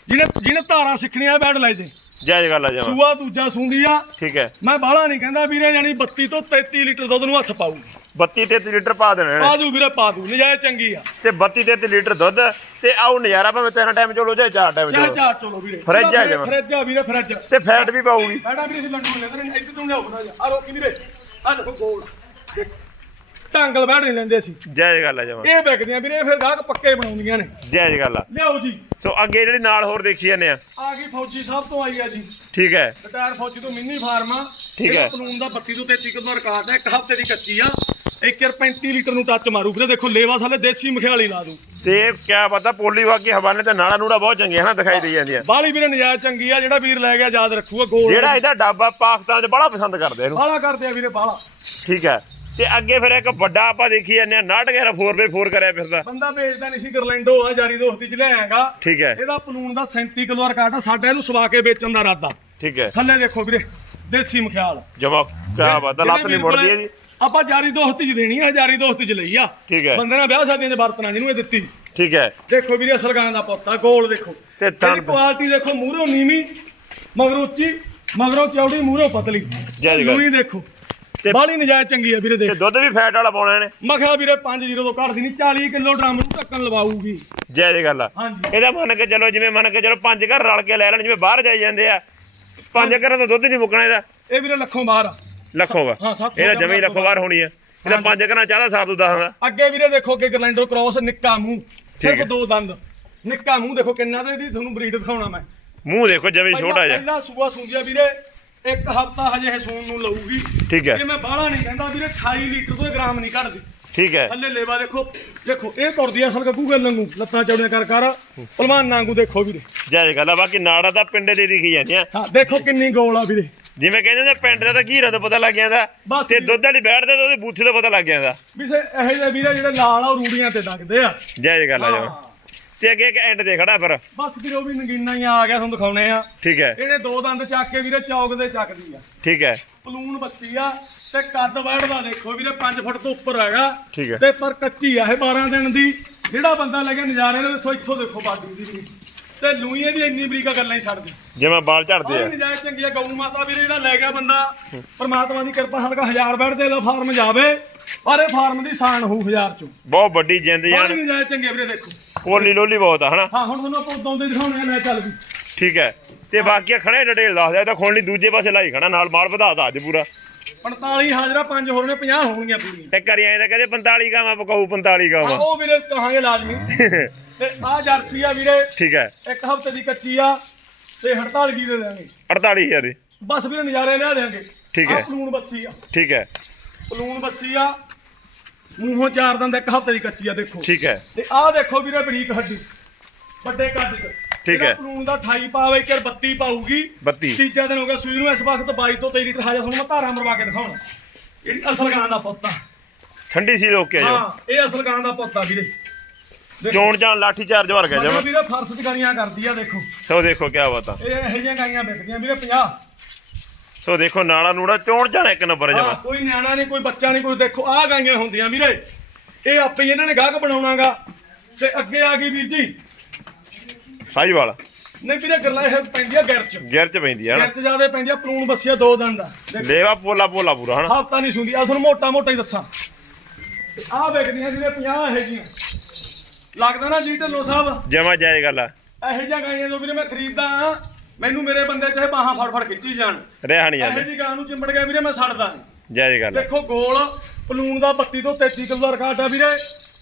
ਜਿਹਨੇ ਜਿਹਨੇ ਧਾਰਾਂ ਸਿੱਖਣੀਆਂ ਬੈਠ ਲੈ ਜੇ। ਜੈ ਗੱਲ ਆ ਜਮਾ। ਸੂਆ ਦੂਜਾ ਸੂੰਦੀ ਆ। ਠੀਕ ਹੈ। ਮੈਂ ਬਾਹਲਾ ਨਹੀਂ ਕਹਿੰਦਾ ਵੀਰੇ ਜਾਨੀ 32 ਤੋਂ 33 ਲੀਟਰ ਦੁੱਧ ਨੂੰ ਹੱਥ ਪਾਊ। 32 33 ਲੀਟਰ ਪਾ ਦੇਣੇ ਪਾ ਦੂ ਵੀਰੇ ਪਾ ਦੂ ਨਜਾਇਜ਼ ਚੰਗੀ ਆ। ਤੇ 32 33 ਲੀਟਰ ਦੁੱਧ ਤੇ ਆਉ ਨਜ਼ਾਰਾ ਭਾਵੇਂ ਤਿੰਨ ਟਾਈਮ ਚਲੋ ਜਾਂ ਚਾਰ ਟਾਈਮ ਚਾਹ ਚਲੋ। ਚਾਹ ਚਲੋ ਵੀਰੇ। ਫਰਿੱਜ ਆ ਜਾਵਾਂ। ਫਰਿੱਜ ਆ ਵੀਰੇ ਫਰਿੱਜ। ਤੇ ਫੈਟ ਵੀ ਪਾਊਗੀ। ਬੈਠਾ ਵੀਰੇ ਅਸੀਂ ਲੰਡੂ ਲੈਂਦੇ ਨੇ ਇੱਕ ਤੋਂ ਲਿਆਓ ਆ ਰੋਕੀ ਵੀਰੇ। ਆ ਦੇਖੋ ਗੋਲ। ਦੇਖ। ਟਾਂਗਲ ਬੈਠ ਨਹੀਂ ਲੈਂਦੇ ਅਸੀਂ ਜੈ ਗੱਲ ਆ ਜਮਾ। ਇਹ ਵਿਕਦੀਆਂ ਵੀਰੇ ਇਹ ਫਿਰ ਗਾਹਕ ਪੱਕੇ ਬਣਾਉਂਦੀਆਂ ਨੇ। ਜੈ ਗੱਲ ਆ। ਲਿਆਓ ਜੀ। ਸੋ ਅੱਗੇ ਜਿਹੜੀ ਨਾਲ ਹੋਰ ਦੇਖੀ ਜਾਂਦੇ ਆ। ਆ ਗਈ ਫੌਜੀ ਸਾਹਿਬ ਤੋਂ ਆਈ ਆ ਜੀ। ਠੀਕ ਹੈ। ਰਿਟਾਇਰ ਫੌਜੀ ਤੋਂ ਮਿੰਨੀ ਫਾਰਮ ਆ। ਠੀਕ ਹੈ। ਕਾਨੂੰਨ ਦਾ 32 ਤੋਂ 33 ਕਿਲੋ ਰਿਕਾਰਡ ਹੈ ਇੱਕ ਹਫ਼ਤੇ ਦੀ ਕੱਚੀ ਆ। 1 35 ਲੀਟਰ ਨੂੰ ਟੱਚ ਮਾਰੂ। ਵੀਰੇ ਦੇਖੋ ਲੇਵਾ ਥੱਲੇ ਦੇਸੀ ਮਖਿਆਲੀ ਲਾ ਦੂ ਤੇ ਕਿਆ ਪਤਾ ਪੋਲੀ ਵਾਗੀ ਹਵਾਨੇ ਤੇ ਨਾੜਾ ਨੂੜਾ ਬਹੁਤ ਚੰਗੇ ਹਨਾ ਦਿਖਾਈ ਦੇ ਜਾਂਦੀਆਂ। ਬਾਲੀ ਵੀਰੇ ਨਜਾਇਜ਼ ਚੰਗੀ ਆ ਜਿਹੜਾ ਵੀਰ ਲੈ ਗਿਆ ਯਾਦ ਰੱਖੂਗਾ ਗੋਲ ਜਿਹੜਾ ਇਹਦਾ ਡੱਬਾ ਪਾਕਿਸਤਾਨ 'ਚ ਬੜਾ ਪਸੰਦ ਕਰਦੇ ਇਹਨੂੰ। ਬਾਲਾ ਕਰਦੇ ਆ ਵੀਰੇ ਬਾਲਾ। ਠੀਕ ਹੈ। ਤੇ ਅੱਗੇ ਫਿਰ ਇੱਕ ਵੱਡਾ ਆਪਾਂ ਦੇਖੀ ਜਾਂਦੇ ਆ 911 4x4 ਕਰਿਆ ਫਿਰਦਾ। ਬੰਦਾ ਵੇਚਦਾ ਨਹੀਂ ਸੀ ਗਰਲੈਂਡੋ ਆ ਜਾਰੀ ਦੋਸਤੀ ਚ ਲਿਆਏਗਾ ਠੀਕ ਹੈ। ਇਹਦਾ ਪਲੂਨ ਦਾ 37 ਕਿਲੋ ਰਿਕਾਰਡ ਆ ਸਾਡਾ ਇਹਨੂੰ ਸਵਾ ਕੇ ਵੇਚਣ ਦਾ ਇਰਾਦਾ। ਠੀਕ ਹੈ। ਥੱਲੇ ਦੇਖੋ ਵੀਰੇ ਦੇਸੀ ਮਖਿਆਲ। ਜਮਾ ਕਿਆ ਪਤਾ ਲੱਤ ਨਹੀਂ ਮੁੜਦੀ ਹੈ ਜੀ ਆਪਾਂ ਜਾਰੀ ਦੋਸਤੀ ਚ ਦੇਣੀ ਆ ਜਾਰੀ ਦੋਸਤੀ ਚ ਲਈ ਆ। ਠੀਕ ਹੈ। ਬੰਦੇ ਨਾਲ ਵਿਆਹ ਸ਼ਾਦੀਆਂ ਚ ਵਰਤਣਾ ਜਿਹਨੂੰ ਇਹ ਦਿੱਤੀ। ਠੀਕ ਹੈ। ਦੇਖੋ ਵੀਰੇ ਸਰਗਾਂ ਦਾ ਪੁੱਤਾ ਗੋਲ ਦੇਖੋ। ਤੇ ਤੰਦ। ਕੁਆਲਿਟੀ ਦੇਖੋ ਮੂਹਰੋਂ ਨੀਵੀਂ ਮਗਰੋਂ ਉੱਚੀ ਮਗਰੋਂ ਚੌੜੀ ਮੂਹਰੋਂ ਪਤਲੀ। ਜੈ ਜੈ ਦੇਖੋ। ਤੇ- ਬਾਲੀ ਨਜਾਇਜ਼ ਚੰਗੀ ਆ ਵੀਰੇ ਤੇ ਦੇਖ ਦੁੱਧ ਵੀ ਫੈਟ ਵਾਲਾ ਪਾਉਣਾ ਇਹਨੇ। ਮੈਂ ਕਿਹਾ ਵੀਰੇ 5 ਜ਼ੀਰੋ ਤੋਂ ਘੱਟ ਦੀ ਨਹੀਂ 40 ਕਿਲੋ ਡਰਮ ਨੂੰ ਢੱਕਣ ਲਵਾਊਗੀ। ਜੈ ਜੈ ਗੱਲ ਆ। ਹਾਂਜੀ। ਇਹਦਾ ਮੰਨ ਕੇ ਚਲੋ ਜਿਵੇਂ ਮੰਨ ਕੇ ਚਲੋ ਪੰਜ ਘਰ ਰਲ ਕੇ ਲੈ ਲੈਣ ਜਿਵੇਂ ਬਾਹਰ ਜਾਈ ਜਾਂਦੇ ਆ ਪੰਜ ਘਰਾਂ ਤੋਂ ਦੁੱਧ ਨਹੀਂ ਮੁੱਕਣਾ ਇਹਦਾ। ਇਹ ਵੀਰੇ ਲੱਖੋਂ ਬਾਹਰ ਆ। ਲੱਖੋਂ ਵਾ ਇਹਦਾ ਜਮੇ ਹੀ ਲੱਖੋਂ ਬਾਹਰ। ਹੋਣੀ ਆ। ਇਹਦਾ ਪੰਜ ਘਰਾਂ ਚਾਹਦਾ ਸਾਫ਼ ਦੁੱਧ ਦਾ ਅੱਗੇ ਵੀਰੇ ਦੇਖੋ ਕਿ ਗਰਲੈਂਡੋ ਕ੍ਰਾਸ ਨਿੱਕਾ ਮੂੰਹ। ਸਿਰਫ ਦੋ ਦੰਦ। ਨਿੱਕਾ ਮੂੰਹ ਦੇਖੋ ਕਿੰਨਾ ਤੇ ਇਹਦੀ ਤੁਹਾਨੂੰ ਬਰੀਡ ਦਿਖਾਉਣਾ ਮੈਂ। ਮੂੰਹ ਦੇਖੋ ਜਮੇ ਛੋਟਾ ਜਿਹਾ। ਪਹਿਲਾ ਸੂਆ ਸੁੰਦੀਆ ਵੀਰੇ ਇੱਕ ਹਫਤਾ ਹਜੇ ਇਹ ਸੂਣ ਨੂੰ ਲਊਗੀ। ਠੀਕ ਹੈ। ਇਹ ਮੈਂ ਬਾਹਲਾ ਨਹੀਂ ਕਹਿੰਦਾ ਵੀਰੇ 28 ਲੀਟਰ ਤੋਂ ਇਹ ਗ੍ਰਾਮ ਨਹੀਂ ਘਟਦੀ। ਠੀਕ ਹੈ। ਥੱਲੇ ਲੇਵਾ ਦੇਖੋ ਦੇਖੋ ਇਹ ਤੁਰਦੀ ਆ ਅਸਲ ਗੱਗੂ ਗੱਲ ਵਾਂਗੂ ਲੱਤਾਂ ਚੌੜੀਆਂ ਕਰ ਕਰ। ਪਹਿਲਵਾਨ ਵਾਂਗੂ ਦੇਖੋ ਵੀਰੇ। ਜੈ ਜੈ ਗੱਲ ਬਾਕੀ ਨਾੜਾ ਤਾਂ ਪਿੰਡੇ ਦੇ ਦਿਖੀ ਜਾਂਦੀਆਂ। ਹਾਂ ਦੇਖੋ ਕਿੰਨੀ ਗੋਲ ਆ ਵੀਰੇ। ਜਿਵੇਂ ਕਹਿੰਦੇ ਨੇ ਪਿੰਡ ਦਾ ਤਾਂ ਘੀਰਾ ਤੋਂ ਪਤਾ ਲੱਗ ਜਾਂਦਾ। ਬਸ ਤੇ ਦੁੱਧ ਵਾਲੀ ਬੈਠਦੇ ਤਾਂ ਉਹਦੇ ਬੂਥੇ ਤੋਂ ਪਤਾ ਲੱਗ ਜਾਂਦਾ। ਵੀ ਸੇ ਇਹੋ ਜਿਹੇ ਵੀਰੇ ਜਿਹੜੇ ਲਾਲ ਆ ਉਹ ਰੂੜੀਆਂ ਤੇ ਡੱਕਦੇ ਆ। ਜੈ ਜੈ ਗੱਲ ਹਾਂ। ਤੇ ਅੱਗੇ ਇੱਕ ਐਂਡ ਤੇ ਖੜਾ ਫਿਰ। ਬਸ ਵੀਰੇ ਉਹ ਵੀ ਨਗੀਨਾ ਹੀ ਆ ਗਿਆ ਤੁਹਾਨੂੰ ਦਿਖਾਉਣੇ ਆ। ਠੀਕ ਹੈ। ਇਹਨੇ ਦੋ ਦੰਦ ਚੱਕ ਕੇ ਵੀਰੇ ਚੌਕ ਦੇ ਚੱਕਦੀ ਆ। ਠੀਕ ਹੈ। ਪਲੂਨ ਬੱਤੀ ਆ ਤੇ ਕੱਦ ਵੜਦਾ ਦੇਖੋ ਵੀਰੇ 5 ਫੁੱਟ ਤੋਂ ਉੱਪਰ ਹੈਗਾ। ਠੀਕ ਹੈ। ਤੇ ਪਰ ਕੱਚੀ ਆ ਇਹ 12 ਦਿਨ ਦੀ। ਜਿਹੜਾ ਬੰਦਾ ਲੈ ਕੇ ਨਜ਼ਾਰੇ ਨੇ ਦੇਖੋ ਇੱਥੋਂ ਦੇਖੋ ਬਾਡੀ ਦੀ ਵੀ। ਤੇ ਲੂਈਏ ਦੀ ਇੰਨੀ ਬਰੀਕਾ ਗੱਲਾਂ ਹੀ ਛੱਡਦੀ ਜਿਵੇਂ ਬਾਲ ਝੜਦੇ ਆ। ਨਜਾਇਜ਼ ਚੰਗੀ ਆ ਗਊ ਮਾਤਾ ਵੀਰੇ ਜਿਹੜਾ ਲੈ ਗਿਆ ਬੰਦਾ ਪਰਮਾਤਮਾ ਦੀ ਕਿਰਪਾ ਹਲਕਾ ਹਜ਼ਾਰ ਬੈਠ ਤੇ ਦਾ ਫਾਰਮ ਜਾਵੇ। ਪਰ ਇਹ ਫਾਰਮ ਦੀ ਸਾਨ ਹੋਊ ਹਜ਼ਾਰ ਚੋਂ। ਬਹੁਤ ਵੱਡੀ ਜਿੰਦ ਜਾਨ ਨਜਾਇਜ਼ ਚੰਗੀ ਵੀਰੇ ਦੇਖੋ। ਪੋਲੀ ਲੋਲੀ ਬਹੁਤ ਆ ਹਨਾ? ਹਾਂ ਹੁਣ ਤੁਹਾਨੂੰ ਆਪਾਂ ਉਦੋਂ ਦੇ ਦਿਖਾਉਣੇ ਆ ਲੈ ਚੱਲ ਵੀ। ਠੀਕ ਹੈ। ਤੇ ਬਾਕੀ ਖੜੇ ਡਿਟੇਲ ਦੱਸ ਦਿਆ ਤਾਂ ਖੋਣ ਲਈ ਦੂਜੇ ਪਾਸੇ ਲਾਈ ਖੜਾ ਨਾਲ ਮਾਲ ਵਧਾਤਾ ਅੱਜ ਪੂਰਾ। 45 ਹਾਜ਼ਰਾ ਪੰਜ ਹੋਰ ਨੇ 50 ਹੋਣਗੀਆਂ ਪੂਰੀਆਂ। ਇੱਕ ਵਾਰੀ ਐਂ ਤਾਂ ਕਹਿੰਦੇ 45 ਗਾਵਾਂ ਪਕਾਉ 45 ਹਾਂ ਗਾਵਾਂ। ਉਹ ਵੀਰੇ ਕਹਾਂਗੇ ਲਾਜ਼ਮੀ। ਤੇ ਆ ਜਰਸੀ ਆ ਵੀਰੇ ਠੀਕ ਹੈ। ਇੱਕ ਹਫ਼ਤੇ ਦੀ ਕੱਚੀ ਆ ਤੇ 48 ਦੀ ਦੇ ਦੇਵਾਂਗੇ। 48000 ਦੀ। ਬਸ ਵੀਰੇ ਨਜ਼ਾਰੇ ਲਿਆ ਦੇਾਂਗੇ ਠੀਕ ਹੈ। ਪਲੂਣ ਬੱਸੀ ਆ। ਠੀਕ ਹੈ। ਪਲੂਣ ਬੱਸੀ ਆ ਮੂੰਹੋਂ ਚਾਰ ਦੰਦ ਇੱਕ ਹਫ਼ਤੇ ਦੀ ਕੱਚੀ ਆ ਦੇਖੋ। ਠੀਕ ਹੈ। ਤੇ ਆਹ ਦੇਖੋ ਵੀਰੇ ਬਰੀਕ ਹੱਡੀ ਵੱਡੇ ਕੱਦ ਚ ਠੀਕ ਹੈ। ਪਲੂਣ ਦਾ 28 ਪਾਵੇ ਇੱਕ 32 ਪਾਊਗੀ। 32 ਤੀਜਾ ਦਿਨ ਹੋ ਗਿਆ ਸੂਈ ਨੂੰ ਇਸ ਵਕਤ 22 ਤੋਂ 23 ਲੀਟਰ ਹਾਜ਼ਰ ਤੁਹਾਨੂੰ ਮੈਂ ਧਾਰਾ ਮਰਵਾ ਕੇ ਦਿਖਾਉਣਾ। ਜਿਹੜੀ ਅਸਲ ਗਾਂ ਦਾ ਪੁੱਤ ਆ। ਠੰਡੀ ਸੀ ਲੋਕ ਕੇ ਜੋ ਹਾਂ। ਇਹ ਅਸਲ ਗਾਂ ਦਾ ਪੁੱਤ ਆ ਵੀਰੇ। ਚੋਣ ਜਾਣ ਲਾਠੀ ਚਾਰਜ ਵਰ ਗਿਆ ਮਤਲਬ ਜਮਾ ਵੀਰੇ ਫਰਸ਼ ਚ ਗਾਈਆਂ ਕਰਦੀ ਆ ਦੇਖੋ। ਸੋ ਦੇਖੋ ਕਿਆ ਬਾਤਾਂ ਇਹ ਇਹੋ ਜਿਹੀਆਂ ਗਾਈਆਂ ਵਿਕਦੀਆਂ। ਵੀਰੇ 50 ਸੋ ਦੇਖੋ ਨਾਲਾ ਨੂੜਾ ਚੋਣ ਜਾਣ ਇੱਕ ਨੰਬਰ ਹਾਂ, ਜਮਾ ਕੋਈ ਨਿਆਣਾ ਨਹੀਂ ਕੋਈ ਬੱਚਾ ਨਹੀਂ ਕੋਈ ਦੇਖੋ ਆਹ ਗਾਈਆਂ ਹੁੰਦੀਆਂ ਵੀਰੇ। ਇਹ ਆਪੇ ਹੀ ਇਹਨਾਂ ਨੇ ਗਾਹਕ ਬਣਾਉਣਾਗਾ। ਤੇ ਅੱਗੇ ਆ ਗਈ ਵੀਰ ਜੀ। ਸਾਈਵਾਲ ਨਹੀਂ ਵੀਰੇ ਗੱਲਾਂ ਇਹ ਪੈਂਦੀਆਂ ਗਿਰ ਚ। ਗਿਰ ਚ ਪੈਂਦੀ ਆ ਗਿਰ ਚ ਜ਼ਿਆਦਾ ਪੈਂਦੀਆਂ ਪਲੂਣ ਬੱਸੀਆ ਦੋ ਦੰਦ ਆ ਲੇਵਾ ਪੋਲਾ ਪੋਲਾ ਪੂਰਾ ਹਨਾ? ਹਫਤਾ ਨਹੀਂ ਸੁੰਦੀ ਆ ਤੁਹਾਨੂੰ ਮੋਟਾ ਮੋਟਾ ਹੀ ਦੱਸਾਂ। ਤੇ ਆਹ ਵਿਕਦੀਆਂ ਵੀਰੇ 50 ਇਹ ਜੀਆਂ ਲੱਗਦਾ ਨਾ ਜੀ ਢੱਲੋ ਸਾਹਿਬ। ਜਮਾ ਜਾਇਜ਼ ਗੱਲ ਆ। ਇਹੋ ਜਿਹੀਆਂ ਗਾਈਆਂ ਜੋ ਵੀਰੇ ਮੈਂ ਖਰੀਦਦਾ ਆ ਮੈਨੂੰ ਮੇਰੇ ਬੰਦੇ ਚਾਹੇ ਬਾਹਾਂ ਫੜ ਫੜ ਖਿੱਚੀ ਜਾਣ। ਰਹਿ ਨਹੀਂ ਇਹੋ ਜਾਂਦੇ ਗਾਂ ਨੂੰ ਚਿੰਬੜ ਗਿਆ ਵੀਰੇ ਮੈਂ ਛੱਡਦਾ ਨਹੀਂ ਜਾਇਜ਼ ਗੱਲ ਆ ਦੇਖੋ ਗੋਲ ਪਲੂਣ ਦਾ 32 ਤੋਂ 33 ਕਿਲੋ ਦਾ ਰਿਕਾਰਡ ਆ ਵੀਰੇ।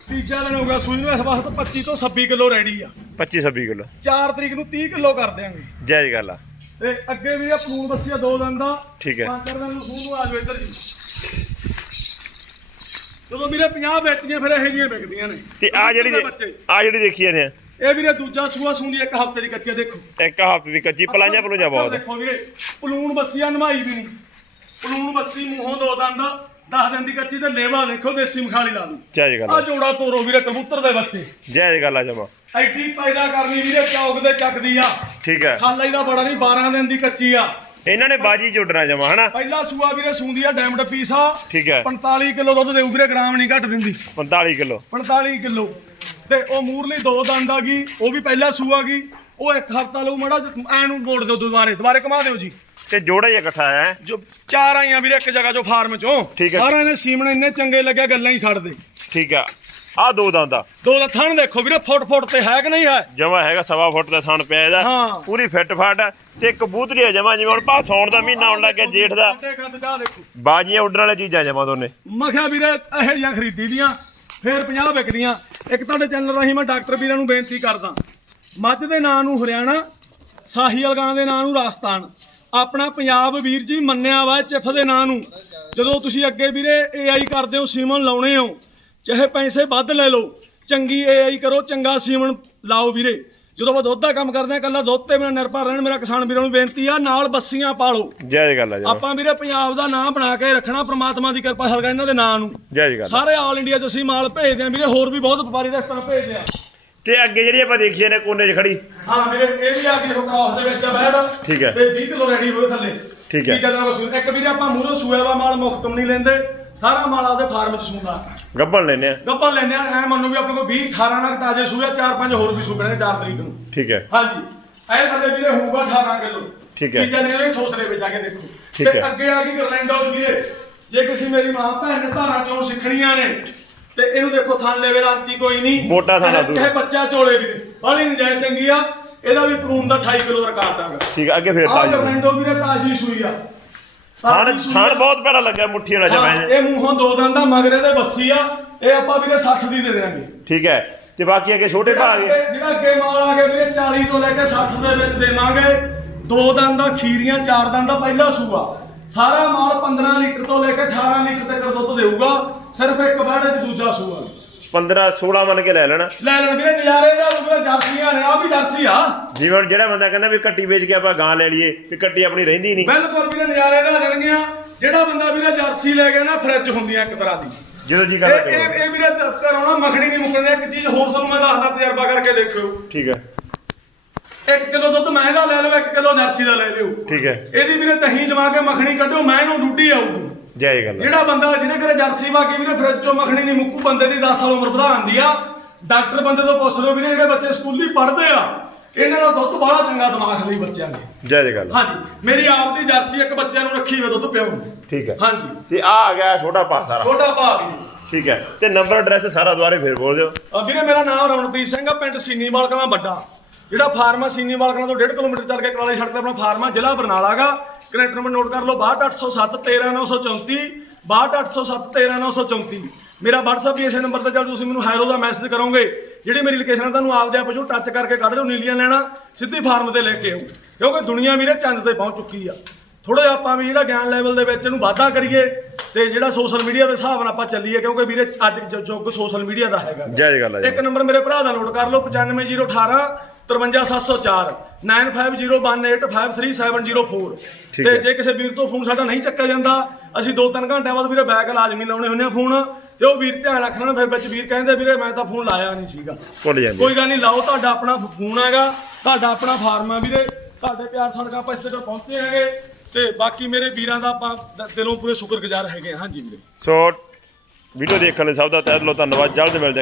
ਤੀਜਾ ਦਿਨ ਹੋ ਗਿਆ ਸੂਈ ਨੂੰ ਇਸ ਵਕਤ 25 ਤੋਂ 26 ਕਿਲੋ ਰੈਡੀ ਆ। 25 26 ਕਿਲੋ। 4 ਤਰੀਕ ਨੂੰ 30 ਕਿਲੋ ਕਰ ਦਿਆਂਗੇ। ਜਾਇਜ਼ ਗੱਲ ਆ। ਤੇ ਅੱਗੇ ਵੀ ਇਹ ਪਲੂਣ ਦੱਸਿਆ ਦੋ ਦਿਨ ਦਾ। ਠੀਕ ਹੈ। ਪੰਜ ਚਾਰ ਦਿਨ ਨੂੰ ਸੂਈ ਨੂੰ ਆ ਜਾਓ ਇੱਧਰ ਜੀ। ਜਦੋਂ ਵੀਰੇ 50 ਵੇਚੀਆਂ ਫਿਰ ਇਹੋ ਜਿਹੀਆਂ ਵਿਕਦੀਆਂ ਨੇ। ਤੇ ਆ ਜਿਹੜੀ ਦੇ ਬੱਚੇ। ਆ ਜਿਹੜੀ ਦੇਖੀ ਜਾਂਦੇ ਆ। ਇਹ ਵੀਰੇ ਦੂਜਾ ਸੂਆ ਸੂੰਦੀ ਇੱਕ ਹਫ਼ਤੇ ਦੀ ਕੱਚੇ ਦੇਖੋ। ਇੱਕ ਹਫ਼ਤੇ ਦੀ ਕੱਚੀ ਪਲਾਈਆਂ ਪਲੂਈਆਂ ਬਹੁਤ। ਦੇਖੋ ਵੀਰੇ ਪਲੂਣ ਬੱਸੀਆ ਨਮਾਈ ਵੀ ਨਹੀਂ। ਪਲੂਣ ਬੱਸੀ ਮੂੰਹੋਂ ਦੋ ਦੰਦ 10 ਦਿਨ ਦੀ ਕੱਚੀ ਤੇ ਲੇਵਾ ਦੇਖੋ ਦੇਸੀ ਮਖਾਲੀ ਲਾ ਦੂ। ਜਾਇਜ਼ ਗੱਲ ਆ। ਜੋੜਾ ਤੋਰੋ ਵੀਰੇ ਕਬੂਤਰ ਦੇ ਬੱਚੇ। ਜਾਇਜ਼ ਗੱਲ ਆ ਜਮਾ। ਐਡੀ ਪੈਦਾ ਕਰਨੀ ਵੀਰੇ ਚੌਕ ਦੇ ਚੱਕਦੀ ਆ। ਠੀਕ ਹੈ ਖਾਲਾ ਦਾ ਬੜਾ ਨਹੀਂ 12 ਦਿਨ ਦੀ ਕੱਚੀ ਆ। ਇਹਨਾਂ ਨੇ ਬਾਜੀ ਚੁੱਡਣਾ ਜਮਾ ਹਨਾ? ਪਹਿਲਾ ਸੂਆ ਵੀਰੇ ਸੂੰਦੀ ਆ ਡੈਮਡ ਪੀਸ ਆ। ਠੀਕ ਹੈ 45 ਕਿਲੋ ਦੁੱਧ ਦੇਊ ਵੀਰੇ ਗ੍ਰਾਮ ਨਹੀਂ ਘੱਟ ਦਿੰਦੀ। 45 ਕਿਲੋ। 45 ਕਿਲੋ। ਤੇ ਉਹ ਮੂਰਲੀ ਦੋ ਦੰਦ ਆ ਗਈ ਉਹ ਵੀ ਪਹਿਲਾ ਸੂਆ ਗਈ। ਉਹ ਇੱਕ ਹਫਤਾ ਲਊ ਮੜਾ ਐ ਨੂੰ ਮੋੜ ਦਿਓ ਦੁਬਾਰੇ ਦੁਬਾਰੇ ਘੁਮਾ ਦਿਓ ਜੀ। ਤੇ ਜੋੜਾ ਹੀ ਇਕੱਠਾ ਹੈ। ਜੋ ਚਾਰ ਆਈਆਂ ਵੀਰੇ ਇੱਕ ਜਗ੍ਹਾ ਚੋਂ ਫਾਰਮ ਚੋਂ। ਠੀਕ ਹੈ। ਸਾਰਿਆਂ ਨੇ ਸੀਮਣ ਇੰਨੇ ਚੰਗੇ ਲੱਗਿਆ ਗੱਲਾਂ ਹੀ ਛੱਡ ਦੇ। ਠੀਕ ਆ। ਆ ਦੋ ਦੰਦਾ ਦੋ ਲੱਥਾਂ ਨੂੰ ਦੇਖੋ ਵੀਰੇ ਫੁੱਟ ਫੁੱਟ ਤੇ ਹੈ ਕਿ ਨਹੀਂ ਹੈ? ਜਮਾ ਹੈਗਾ ਸਵਾ ਫੁੱਟ ਦਾ ਥਣ ਪਿਆ ਇਹਦਾ। ਹਾਂ। ਪੂਰੀ ਫਿੱਟ ਫਾਟ ਤੇ ਕਬੂਤਰੀ ਆ ਜਮਾ ਜਿਵੇਂ ਹੁਣ ਪਾ ਸੌਣ ਦਾ ਮਹੀਨਾ ਆਉਣ ਲੱਗ ਗਿਆ ਜੇਠ ਦਾ। ਚਾਹ ਦੇਖੋ। ਬਾਜੀਆਂ ਉੱਡਣ ਵਾਲੀਆਂ ਚੀਜ਼ਾਂ ਜਮਾ ਦੋਨੇ। ਮੈਂ ਕਿਹਾ ਵੀਰੇ ਇਹੋ ਜਿਹੀਆਂ ਖਰੀਦੀ ਦੀਆਂ। ਫਿਰ 50 ਵਿਕਦੀਆਂ। ਇੱਕ ਤੁਹਾਡੇ ਚੈਨਲ ਰਾਹੀਂ ਮੈਂ ਡਾਕਟਰ ਵੀਰਾਂ ਨੂੰ ਬੇਨਤੀ ਕਰਦਾ। ਮੱਝ ਦੇ ਨਾਂ ਨੂੰ ਹਰਿਆਣਾ ਸਾਹੀਵਾਲ ਗਾਂ ਦੇ ਨਾਂ ਨੂੰ ਰਾਜਸਥਾਨ। ਆਪਣਾ ਪੰਜਾਬ ਵੀਰ ਜੀ ਮੰਨਿਆ ਵਾ ਚਿਫ ਦੇ ਨਾਂ ਨੂੰ। ਜਦੋਂ ਤੁਸੀਂ ਅੱਗੇ ਵੀਰੇ ਏਆਈ ਕਰਦੇ ਹੋ, ਸੀਮਨ ਲਾਉਣੇ ਹੋ, ਚਾਹੇ ਪੈਸੇ ਵੱਧ ਲੈ ਲਓ, ਚੰਗੀ ਏਆਈ ਕਰੋ, ਚੰਗਾ ਸੀਮਨ ਲਾਓ ਵੀਰੇ। ਜਦੋਂ ਆਪਾਂ ਦੁੱਧ ਦਾ ਕੰਮ ਕਰਦੇ ਆ ਕੱਲਾ ਦੁੱਧ ਤੇ ਮੇਰਾ ਨਿਰਭਰ ਰਹਿਣ ਮੇਰਾ ਕਿਸਾਨ ਵੀਰਾਂ ਨੂੰ ਬੇਨਤੀ ਆ ਨਾਲ ਬੱਸੀਆਂ ਪਾਲੋ। ਜਾਇਜ਼ ਗੱਲ ਆ ਜਮਾ ਆਪਾਂ ਵੀਰੇ ਪੰਜਾਬ ਦਾ ਨਾਂ ਬਣਾ ਕੇ ਰੱਖਣਾ ਪ੍ਰਮਾਤਮਾ ਦੀ ਕਿਰਪਾ ਹਲਕਾ ਇਹਨਾਂ ਦੇ ਨਾਂ ਨੂੰ। ਜਾਇਜ਼ ਗੱਲ ਆ। ਸਾਰੇ ਆਲ ਇੰਡੀਆ ਚ ਅਸੀਂ ਮਾਲ ਭੇਜਦੇ ਆਂ ਵੀਰੇ ਹੋਰ ਵੀ ਬਹੁਤ ਵਪਾਰੀ ਦਾ ਇਸ ਤਰ੍ਹਾਂ ਭੇਜਦੇ ਆ। ਤੇ ਅੱਗੇ ਜਿਹੜੀ ਆਪਾਂ ਦੇਖੀਏ ਨੇ ਕੋਨੇ 'ਚ ਖੜੀ। ਹਾਂ ਵੀਰੇ ਇਹ ਵੀ ਆ ਕੇ ਦੇਖੋ ਕ੍ਰਾਸ ਦੇ ਵਿੱਚ ਆ ਬੈਠ। ਠੀਕ ਹੈ। ਤੇ 20 ਕਿਲੋ ਰੈਡੀ ਹੋਏ ਥੱਲੇ। ਠੀਕ ਹੈ। ਠੀਕ ਹੈ ਜਨਾਬ ਇੱਕ ਵੀਰੇ ਆਪਾਂ ਮੂਹਰੋਂ ਸੂਏ ਵਾ ਮਾਲ ਮੁਖਤਮ ਨਹੀਂ ਲੈਂਦੇ। ਸਾਰਾ ਮਾਲ ਆਪਦੇ ਫਾਰਮ ਚ ਸੂੰਦਾ। ਗੱਬਣ ਲੈਨੇ ਆ। ਗੱਪਾਂ ਲੈਂਦੇ ਆ ਐ ਮੰਨੋ ਵੀ ਆਪਣੇ ਕੋਲ 20 18 ਨਾਲ ਤਾਜ਼ੇ ਸੂਏ ਚਾਰ ਪੰਜ ਹੋਰ ਵੀ ਸੂਪਣਗੇ 4 ਤਰੀਕ ਨੂੰ। ਠੀਕ ਹੈ। ਹਾਂਜੀ। ਇਹ ਥੱਲੇ ਵੀਰੇ ਹੋਊਗਾ 18 ਕਿਲੋ। ਠੀਕ ਹੈ। ਤੀਜਾ ਦਿਨ ਇਹ ਠੋਸਰੇ ਵਿੱਚ ਆ ਕੇ ਦੇਖੋ। ਤੇ ਹੈ। ਅੱਗੇ ਆ ਗਈ ਗਰਲੈਂਡੋ ਵੀਰੇ। ਜੇ ਕਿਸੇ ਮੇਰੀ ਮਾਂ ਭੈਣ ਨੇ ਧਾਰਾਂ ਚੋਂ ਸਿੱਖਣੀਆਂ ਨੇ ਤੇ ਇਹਨੂੰ ਦੇਖੋ ਥਣ ਲੈਵੇ ਦਾ ਅੰਤੀ ਕੋਈ ਨਹੀਂ। ਮੋਟਾ ਥਣ ਆ ਦੂਰ। ਚਾਹੇ ਬੱਚਾ ਚੋਲੇ ਵੀਰੇ। ਬਾਲੀ ਨਜਾਇਜ਼ ਚੰਗੀ ਆ। ਇਹਦਾ ਵੀ ਪ੍ਰੂਨ ਦਾ 28 ਕਿਲੋ ਰਿਕਾਰਡ ਆਗਾ ਠੀਕ ਆ ਅੱਗੇ ਫੇਰ ਆ ਤਾਜੀ ਗਰਲੈਂਡੋ ਵੀਰੇ ਤਾਜੀ ਸੂਈ ਆ। ਥਣ ਥਣ ਆ। ਬਹੁਤ ਭੈੜਾ ਲੱਗਾ ਮੁੱਠੀ ਵਾਲਾ ਜਮਾ ਹਾਂ, ਇਹ। ਮੂੰਹੋਂ ਦੋ ਦੰਦ ਦਾ ਮਗਰੇ ਦੇ ਬੱਸੀ ਆ ਇਹ ਆਪਾਂ ਵੀਰੇ 60 ਦੀ ਦੇ ਦੇਾਂਗੇ ਠੀਕ ਹੈ। ਤੇ ਬਾਕੀ ਅੱਗੇ ਛੋਟੇ ਗਏ ਜਿਹੜਾ ਅੱਗੇ ਮਾਲ ਆ ਕੇ ਵੀਰੇ 40 ਤੋਂ ਲੈ ਕੇ 60 ਦੇ ਵਿੱਚ ਦੇਵਾਂਗੇ। ਦੋ ਦੰਦ ਦਾ ਖੀਰੀਆਂ ਚਾਰ ਦੰਦ ਦਾ ਪਹਿਲਾ ਸੂਆ। ਸਾਰਾ ਮਾਲ 15 ਲੀਟਰ ਤੋਂ ਲੈ ਕੇ 18 ਲੀਟਰ ਤੱਕ ਦੁੱਧ ਦੇਊਗਾ। ਸਿਰਫ ਇੱਕ ਬਾੜੇ ਚ ਦੂਜਾ ਸੂਆ 15 16 ਮੰਨ ਕੇ ਲੈ ਲੈਣਾ। ਲੈ ਲੈਣ ਵੀਰੇ ਨਜ਼ਾਰੇ ਦਾ ਵੀਰੇ ਜਰਸੀਆਂ ਨੇ ਆ ਵੀ ਜਰਸੀ ਆ। ਜਿਵੇਂ ਹੁਣ ਜਿਹੜਾ ਬੰਦਾ ਕਹਿੰਦਾ ਵੀ ਕੱਟੀ ਵੇਚ ਕੇ ਆਪਾਂ ਗਾਂ ਲੈ ਲਈਏ ਵੀ ਕੱਟੀ ਆਪਣੀ ਰਹਿੰਦੀ ਨਹੀਂ। ਬਿਲਕੁਲ ਵੀਰੇ ਨਜ਼ਾਰੇ ਦਾ ਦੇਣਗੀਆਂ ਜਿਹੜਾ ਬੰਦਾ ਵੀਰੇ ਜਰਸੀ ਲੈ ਗਿਆ ਨਾ ਫ੍ਰਿਜ ਹੁੰਦੀਆਂ ਇੱਕ ਤਰ੍ਹਾਂ ਦੀ। ਜਦੋਂ ਜੀ ਇਹ ਕਰਦਾ ਇਹ ਕਰੋ ਇਹ ਵੀਰੇ ਕਰਾਉਣਾ ਮੱਖਣੀ ਨਹੀਂ ਮੁੱਕਣੀ ਇੱਕ ਚੀਜ਼ ਹੋਰ ਤੁਹਾਨੂੰ ਮੈਂ ਦੱਸਦਾ ਤਜਰਬਾ ਕਰਕੇ ਦੇਖਿਓ। ਠੀਕ ਹੈ। 1 ਕਿਲੋ ਦੁੱਧ ਮੈਂ ਦਾ ਲੈ ਲਓ 1 ਕਿਲੋ ਜਰਸੀ ਦਾ ਲੈ ਲਿਓ। ਠੀਕ ਹੈ। ਇਹਦੀ ਵੀਰੇ ਦਹੀਂ ਜਮਾ ਕੇ ਮੱਖਣੀ ਕੱਢੋ ਮੈਂ ਇਹਨੂੰ ਡੂਡੀ ਆਊਗੀ। ਜਾਇਜ਼ ਗੱਲ। ਜਿਹੜਾ ਬੰਦਾ ਜਿਹਨੇ ਘਰੇ ਜਰਸੀ ਵਾਗੀ ਵੀਰੇ ਫ੍ਰਿਜ ਚੋਂ ਮੱਖਣੀ ਨਹੀਂ ਮੁੱਕੂ ਬੰਦੇ ਦੀ 10 ਸਾਲ ਉਮਰ ਵਧਾਉਣ ਦੀ ਆ। ਡਾਕਟਰ ਬੰਦੇ ਤੋਂ ਪੁੱਛ ਲਓ ਵੀਰੇ ਜਿਹੜੇ ਬੱਚੇ ਸਕੂਲੀ ਪੜ੍ਹਦੇ ਆ ਇਹਨਾਂ ਦਾ ਦੁੱਧ ਬੜਾ ਚੰਗਾ ਦਿਮਾਗ ਲਈ ਬੱਚਿਆਂ ਦੇ। ਜਾਇਜ਼ ਗੱਲ। ਹਾਂਜੀ ਮੇਰੀ ਆਪ ਦੀ ਜਰਸੀ ਇੱਕ ਬੱਚਿਆਂ ਨੂੰ ਰੱਖੀ ਹੋਵੇ ਦੁੱਧ ਪਿਆਉਂ ਠੀਕ ਹੈ। ਹਾਂਜੀ। ਤੇ ਆ ਆ ਗਿਆ ਛੋਟਾ ਪਾ ਸਾਰਾ। ਛੋਟਾ ਭਾਗ ਜੀ ਠੀਕ ਹੈ। ਤੇ ਨੰਬਰ ਐਡਰੈਸ ਸਾਰਾ ਦੁਬਾਰੇ ਫੇਰ ਬੋਲ ਦਿਓ। ਅ ਵੀਰੇ ਮੇਰਾ ਨਾਮ ਰਮਨਪ੍ਰੀਤ ਸਿੰਘ ਆ ਪਿੰਡ ਸੀਨੀਵਾਲ ਕਲਾਂ ਵੱਡਾ। ਜਿਹੜਾ ਫਾਰਮ ਆ ਸੀਨੀਵਾਲ ਕਲਾਂ ਤੋਂ 1.5 ਕਿਲੋਮੀਟਰ ਚੱਲ ਕੇ ਕਰਾਲੇ ਸੜਕ ਤੇ ਆਪਣਾ ਫਾਰਮ ਜ਼ਿਲ੍ਹਾ ਬਰਨਾਲਾ ਗਾ ਕਨੈਕਟ ਨੰਬਰ ਨੋਟ ਕਰ ਲਓ 62807 13934 62807 13934 ਮੇਰਾ WhatsApp ਵੀ ਇਸੇ ਨੰਬਰ ਤੇ ਚੱਲ ਤੁਸੀਂ ਮੈਨੂੰ ਹੈਲੋ ਦਾ ਮੈਸੇਜ ਕਰੋਗੇ। ਜਿਹੜੀ ਮੇਰੀ ਲੋਕੇਸ਼ਨ ਆ ਤੁਹਾਨੂੰ ਆਪਦੇ ਆਪ ਚੋਂ ਟੱਚ ਕਰਕੇ ਕੱਢ ਲਿਓ ਨੀਲੀਆਂ ਲੈਣਾ ਸਿੱਧੀ ਫਾਰਮ ਤੇ ਲੈ ਕੇ ਆਓ। ਕਿਉਂਕਿ ਦੁਨੀਆ ਵੀਰੇ ਚੰਦ ਤੇ ਪਹੁੰਚ ਚੁੱਕੀ ਆ। ਥੋੜਾ ਜਿਹਾ ਆਪਾਂ ਵੀ ਜਿਹੜਾ ਗਿਆਨ ਲੈਵਲ ਦੇ ਵਿੱਚ ਇਹਨੂੰ ਵਾਧਾ ਕਰੀਏ ਤੇ ਜਿਹੜਾ ਸੋਸ਼ਲ ਮੀਡੀਆ ਦੇ ਹਿਸਾਬ ਨਾਲ ਆਪਾਂ ਚੱਲੀਏ ਕਿਉਂਕਿ ਵੀਰੇ ਅੱਜ ਜ- ਯੁੱਗ ਸੋਸ਼ਲ ਮੀਡੀਆ ਦਾ ਹੈਗਾ। ਗੱਲ ਆ ਇੱਕ ਜੀ। ਨੰਬਰ ਮੇਰੇ ਭਰਾ ਦਾ ਨੋਟ ਕਰ ਲਓ 95018 53704 9501853704 ਠੀਕ ਤੇ। ਜੇ ਕਿਸੇ ਵੀਰ ਤੋਂ ਫੋਨ ਸਾਡਾ ਨਹੀਂ ਚੱਕਿਆ ਜਾਂਦਾ ਅਸੀਂ 2-3 ਘੰਟਿਆਂ ਬਾਅਦ ਵੀਰੇ ਬੈਕ ਲਾਜ਼ਮੀ ਲਾਉਣੇ ਹੁੰਦੇ ਆ ਫੋਨ ਤੇ ਉਹ ਵੀਰ ਧਿਆਨ ਰੱਖਣਾ ਨਾ ਫਿਰ ਵਿੱਚ ਵੀਰ ਕਹਿੰਦੇ ਵੀਰੇ ਮੈਂ ਤਾਂ ਫੋਨ ਲਾਇਆ ਨਹੀਂ ਸੀਗਾ। ਭੁੱਲ ਜਾਂਦੇ। ਕੋਈ ਗੱਲ ਨਹੀਂ ਲਾਓ ਤੁਹਾਡਾ ਆਪਣਾ ਫੋਨ ਹੈਗਾ ਤੁਹਾਡਾ ਆਪਣਾ ਫਾਰਮ ਹੈ ਵੀਰੇ। ਤੁਹਾਡੇ ਪਿਆਰ ਸਦਕਾ ਆਪਾਂ ਇੱਥੇ ਤੱਕ ਪਹੁੰਚੇ ਹੈਗੇ। ਤੇ ਬਾਕੀ ਮੇਰੇ ਵੀਰਾਂ ਦਾ ਆਪਾਂ ਦਿਲੋਂ ਪੂਰੇ ਸ਼ੁਕਰਗੁਜ਼ਾਰ ਹੈਗੇ ਹਾਂ। ਹਾਂਜੀ ਵੀਰੇ। ਸੋ ਵੀਡੀਓ ਦੇਖਣ ਲਈ ਸਭ ਦਾ ਤਹਿ ਦਿਲੋਂ ਧੰਨਵਾਦ। ਜਲਦ ਮਿਲਦੇ ਹਾਂ।